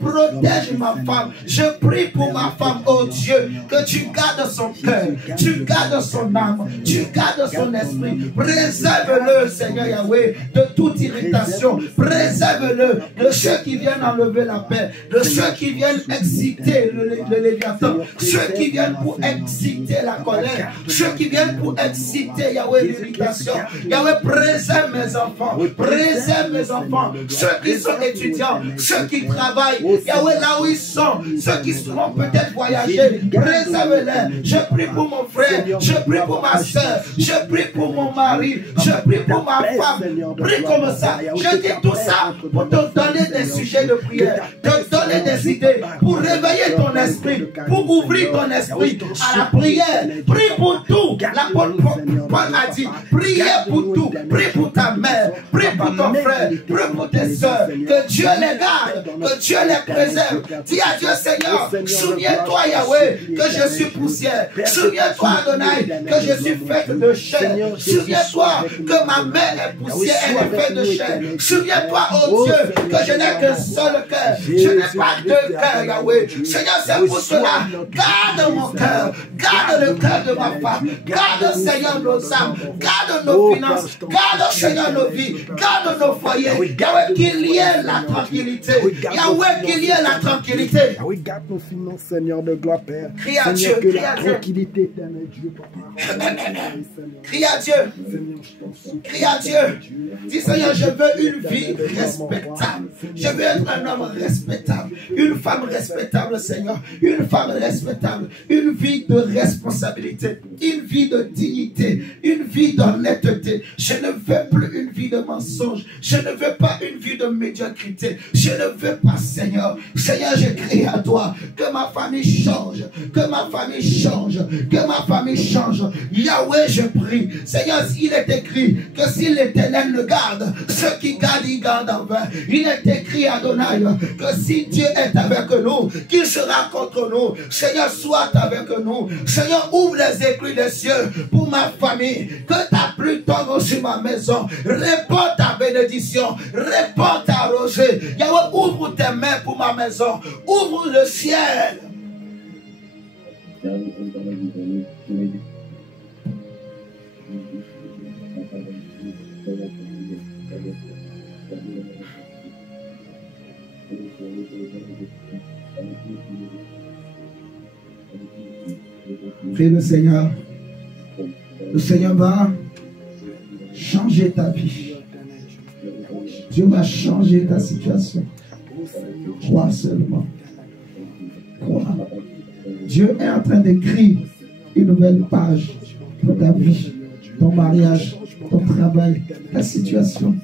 Protège ma femme. Je prie pour ma femme, oh Dieu, que tu gardes son cœur, tu gardes son âme, tu gardes son esprit. Préserve-le, Seigneur Yahweh, de toute irritation. Préserve-le de ceux qui viennent enlever la paix, de ceux qui viennent exciter le Léviathan, ceux qui viennent pour exciter la colère, ceux qui viennent pour exciter Yahweh l'irritation. Yahweh, préserve mes enfants, préserve mes enfants, ceux qui sont étudiants, ceux qui travaillent, Yahweh là où ils sont, ceux qui seront peut-être voyager, préserve-les. Je prie pour mon frère, je prie pour ma soeur, je prie pour mon mari, je prie pour ma femme. Prie comme ça. Je dis tout ça pour te donner des sujets de prière, te donner des idées, pour réveiller ton esprit, pour ouvrir ton esprit à la prière. Prie pour tout. Paul a dit, priez pour tout. Prie pour ta mère, prie pour ton frère, prie pour tes soeurs. Que Dieu les garde, que Dieu les préserve. Dis à Dieu, Seigneur, souviens-toi Yahweh que je suis poussière. Souviens-toi Adonai, que je suis faite de chair. Souviens-toi que ma mère est poussière, elle est faite de chair. Souviens-toi, oh Dieu, que je n'ai qu'un seul cœur. Je n'ai pas deux cœurs, Yahweh. Seigneur, c'est pour cela, garde mon cœur, garde le cœur de ma femme, garde, Seigneur, nos âmes, garde nos finances, garde, Seigneur, nos vies, garde nos foyers. Yahweh, qu'il y ait la tranquillité. Yahweh, qu'il y ait la tranquillité. Yahweh, garde nos finances, Seigneur de gloire, Père. Crie à Dieu, que crie la à Dieu. tranquillité éternelle, Dieu, Papa. Crie à Dieu. Crie à Dieu. Dis, Seigneur, je veux une vie respectable. Je veux être un homme respectable. Une femme respectable, Seigneur. Une femme respectable. Une vie de responsabilité. Une vie de dignité. Une vie d'honnêteté. Je ne veux plus une vie de mensonge. Je ne veux pas une vie de médiocrité. Je ne veux pas, Seigneur. Seigneur, je crie à toi que ma famille change. Que ma famille change. Que ma famille change. Yahweh, je prie. Seigneur, il est écrit que si l'Éternel le garde, ceux qui gardent, ils gardent en vain. Il est écrit, Adonai, que si Dieu est avec nous, qu'il sera contre nous. Seigneur, sois avec nous. Seigneur, ouvre les écluses des cieux pour ma famille. Que ta pluie tombe sur ma maison. Réponds ta bénédiction. Réponds ta rosée. Yahweh, ouvre tes mains pour ma maison. Ouvre le ciel. Prie le Seigneur. Le Seigneur va changer ta vie. Dieu va changer ta situation. Crois seulement. Crois. Dieu est en train d'écrire une nouvelle page pour ta vie, ton mariage, ton travail, ta situation.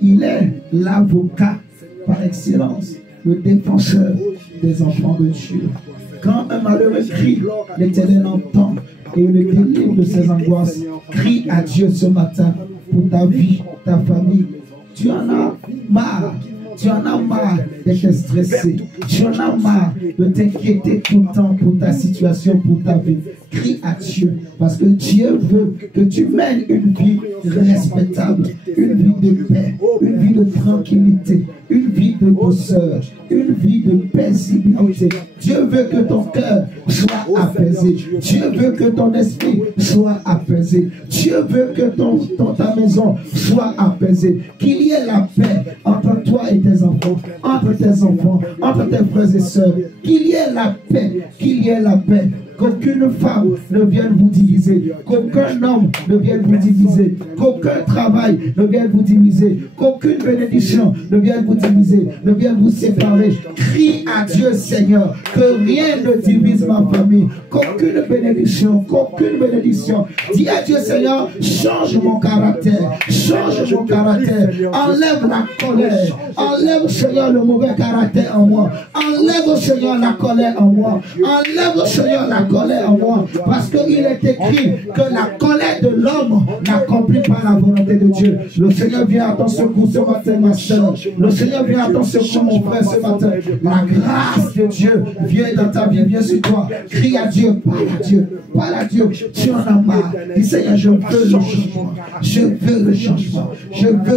Il est l'avocat par excellence, le défenseur des enfants de Dieu. Quand un malheureux crie, l'Éternel entend et le délivre de ses angoisses. Crie à Dieu ce matin pour ta vie, ta famille. Tu en as marre. Tu en as marre d'être stressé. Tu en as marre de t'inquiéter tout le temps pour ta situation, pour ta vie. Crie à Dieu parce que Dieu veut que tu mènes une vie respectable, une vie de paix, une vie de tranquillité, une vie de douceur, une vie de paisibilité. Dieu veut que ton cœur soit apaisé. Dieu veut que ton esprit soit apaisé. Dieu veut que ta maison soit apaisée. Qu'il y ait la paix entre toi et tes enfants, entre tes frères et sœurs. Qu'il y ait la paix, qu'il y ait la paix. Qu'aucune femme ne vienne vous diviser, qu'aucun homme ne vienne vous diviser, qu'aucun travail ne vienne vous diviser, qu'aucune bénédiction ne vienne vous diviser, ne vienne vous séparer. Crie à Dieu, Seigneur, que rien ne divise ma famille, qu'aucune bénédiction. Dis à Dieu, Seigneur, change mon caractère, enlève la colère, enlève, Seigneur, le mauvais caractère en moi, enlève, Seigneur, la colère en moi, enlève, Seigneur, la colère en moi, parce qu'il est écrit que la colère de l'homme n'accomplit pas la volonté de Dieu. Le Seigneur vient à ton secours ce matin, ma soeur. Le Seigneur vient à ton secours, mon frère, ce matin. La grâce de Dieu vient dans ta vie, vient sur toi. Crie à Dieu, parle à Dieu. Tu en as marre. Dis, Seigneur, je veux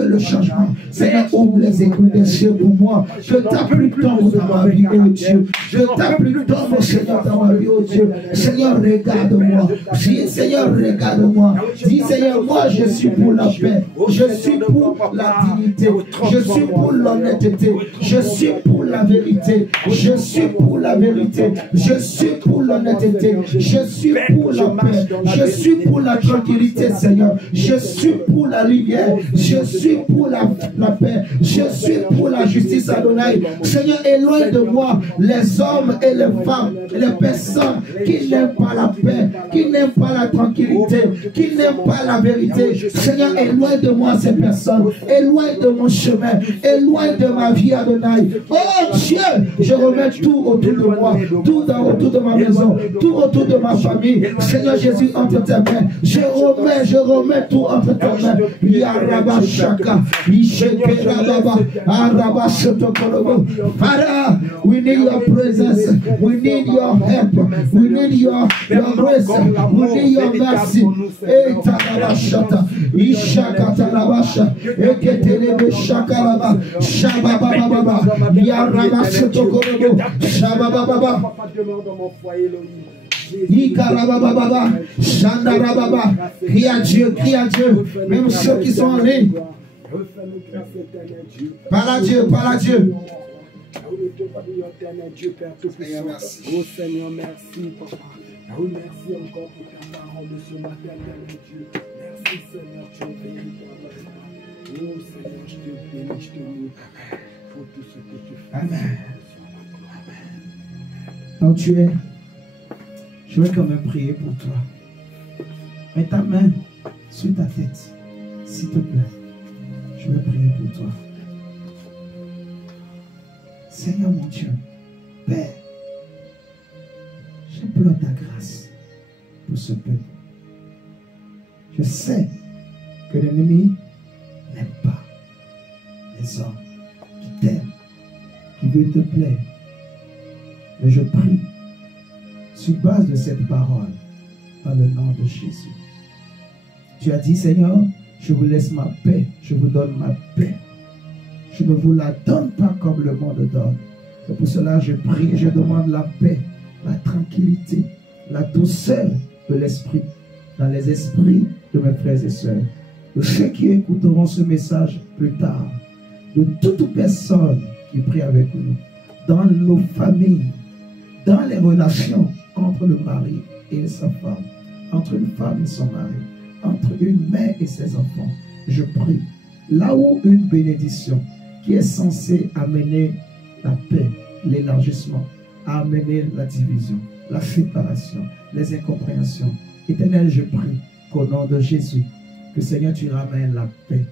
le changement. Seigneur, ouvre les écoutes des cieux pour moi. Je t'applique tant dans ma vie, oh Dieu. Je t'applique tant, mon Seigneur, dans ma vie, oh Dieu. Seigneur, regarde-moi. Dis, Seigneur, regarde-moi. Dis, Seigneur, moi, je suis pour la paix. Je suis pour la dignité. Je suis pour l'honnêteté. Je suis pour la vérité. Je suis pour la vérité. Je suis pour l'honnêteté. Je suis pour la paix. Je suis pour la tranquillité, Seigneur. Je suis pour la lumière. Je suis pour la paix. Je suis pour la justice, Adonai. Seigneur, éloigne de moi les hommes et les femmes, les personnes qui n'aiment pas la paix, qui n'aiment pas la tranquillité, qui n'aiment pas la vérité. Seigneur, éloigne de moi ces personnes, éloigne de mon chemin, éloigne de ma vie, Adonai. Oh Dieu, je remets tout autour de moi, tout autour de ma maison, tout autour de ma famille. Seigneur Jésus, entre tes mains, je remets tout entre tes mains. Yaraba Shaka, Ishekerababa, Araba Shotokolobo. Father, we need your presence, we need your help, we need your grace. We need your mercy. Etalabashata. Ishakatalabasha. Eketelebe shakalaba. Shababababa. Yaramasotokorobo. Shababababa. Ikarabababa. Shandarababa. Crie à Dieu, crie à Dieu. Même ceux qui sont en ligne. Parle à Dieu, parle à Dieu. Seigneur, merci. Oh Seigneur, merci, papa. Oui, merci encore pour ta parole de ce matin, Dieu. Merci, Seigneur, tu es béni pour notre âme. Oh Seigneur, je te bénis, je te loue pour tout ce que tu fais. Amen. Donc tu es. Je vais quand même prier pour toi. Mets ta main sur ta tête, s'il te plaît. Je vais prier pour toi. Seigneur mon Dieu, Père, j'implore ta grâce pour ce peuple. Je sais que l'ennemi n'aime pas les hommes qui t'aiment, qui veulent te plaire. Mais je prie, sur base de cette parole, dans le nom de Jésus. Tu as dit, Seigneur, je vous laisse ma paix, je vous donne ma paix. Je ne vous la donne pas comme le monde donne. Et pour cela, je prie et je demande la paix, la tranquillité, la douceur de l'esprit dans les esprits de mes frères et sœurs. De ceux qui écouteront ce message plus tard. De toute personne qui prie avec nous. Dans nos familles, dans les relations entre le mari et sa femme, entre une femme et son mari, entre une mère et ses enfants. Je prie, là où une bénédiction qui est censée amener la paix, l'élargissement, amener la division, la séparation, les incompréhensions. Éternel, je prie qu'au nom de Jésus, que Seigneur, tu ramènes la paix,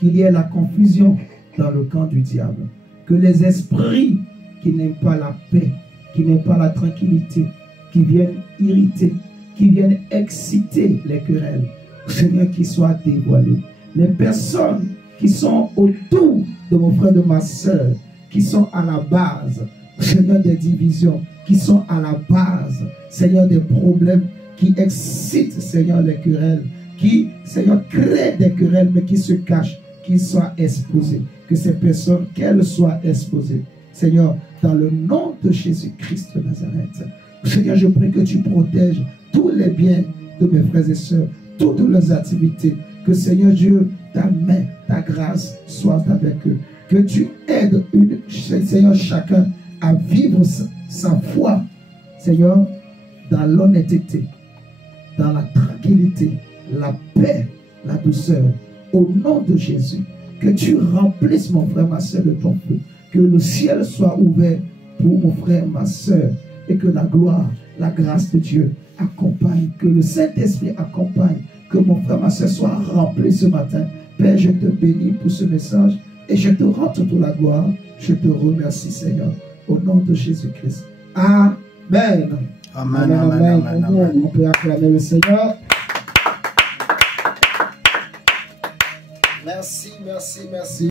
qu'il y ait la confusion dans le camp du diable, que les esprits qui n'aiment pas la paix, qui n'aiment pas la tranquillité, qui viennent irriter, qui viennent exciter les querelles, Seigneur, qui soient dévoilés. Les personnes qui sont autour de mon frère, de ma soeur, qui sont à la base, Seigneur, des divisions, qui sont à la base, Seigneur, des problèmes qui excitent, Seigneur, les querelles, qui, Seigneur, créent des querelles, mais qui se cachent, qui soient exposées. Que ces personnes, qu'elles soient exposées. Seigneur, dans le nom de Jésus-Christ de Nazareth, Seigneur, je prie que tu protèges tous les biens de mes frères et sœurs, toutes leurs activités. Que, Seigneur Dieu, ta main, ta grâce soit avec eux. Que tu aides, Seigneur, chacun à vivre sa foi, Seigneur, dans l'honnêteté, dans la tranquillité, la paix, la douceur. Au nom de Jésus, que tu remplisses mon frère, ma soeur, de ton feu. Que le ciel soit ouvert pour mon frère, ma soeur. Et que la gloire, la grâce de Dieu accompagne. Que le Saint-Esprit accompagne. Que mon frère, ma soeur soit rempli ce matin. Père, je te bénis pour ce message. Et je te rends toute la gloire. Je te remercie, Seigneur. Au nom de Jésus-Christ. Amen. Amen, amen, amen, amen, amen. On peut acclamer le Seigneur. Merci, merci, merci.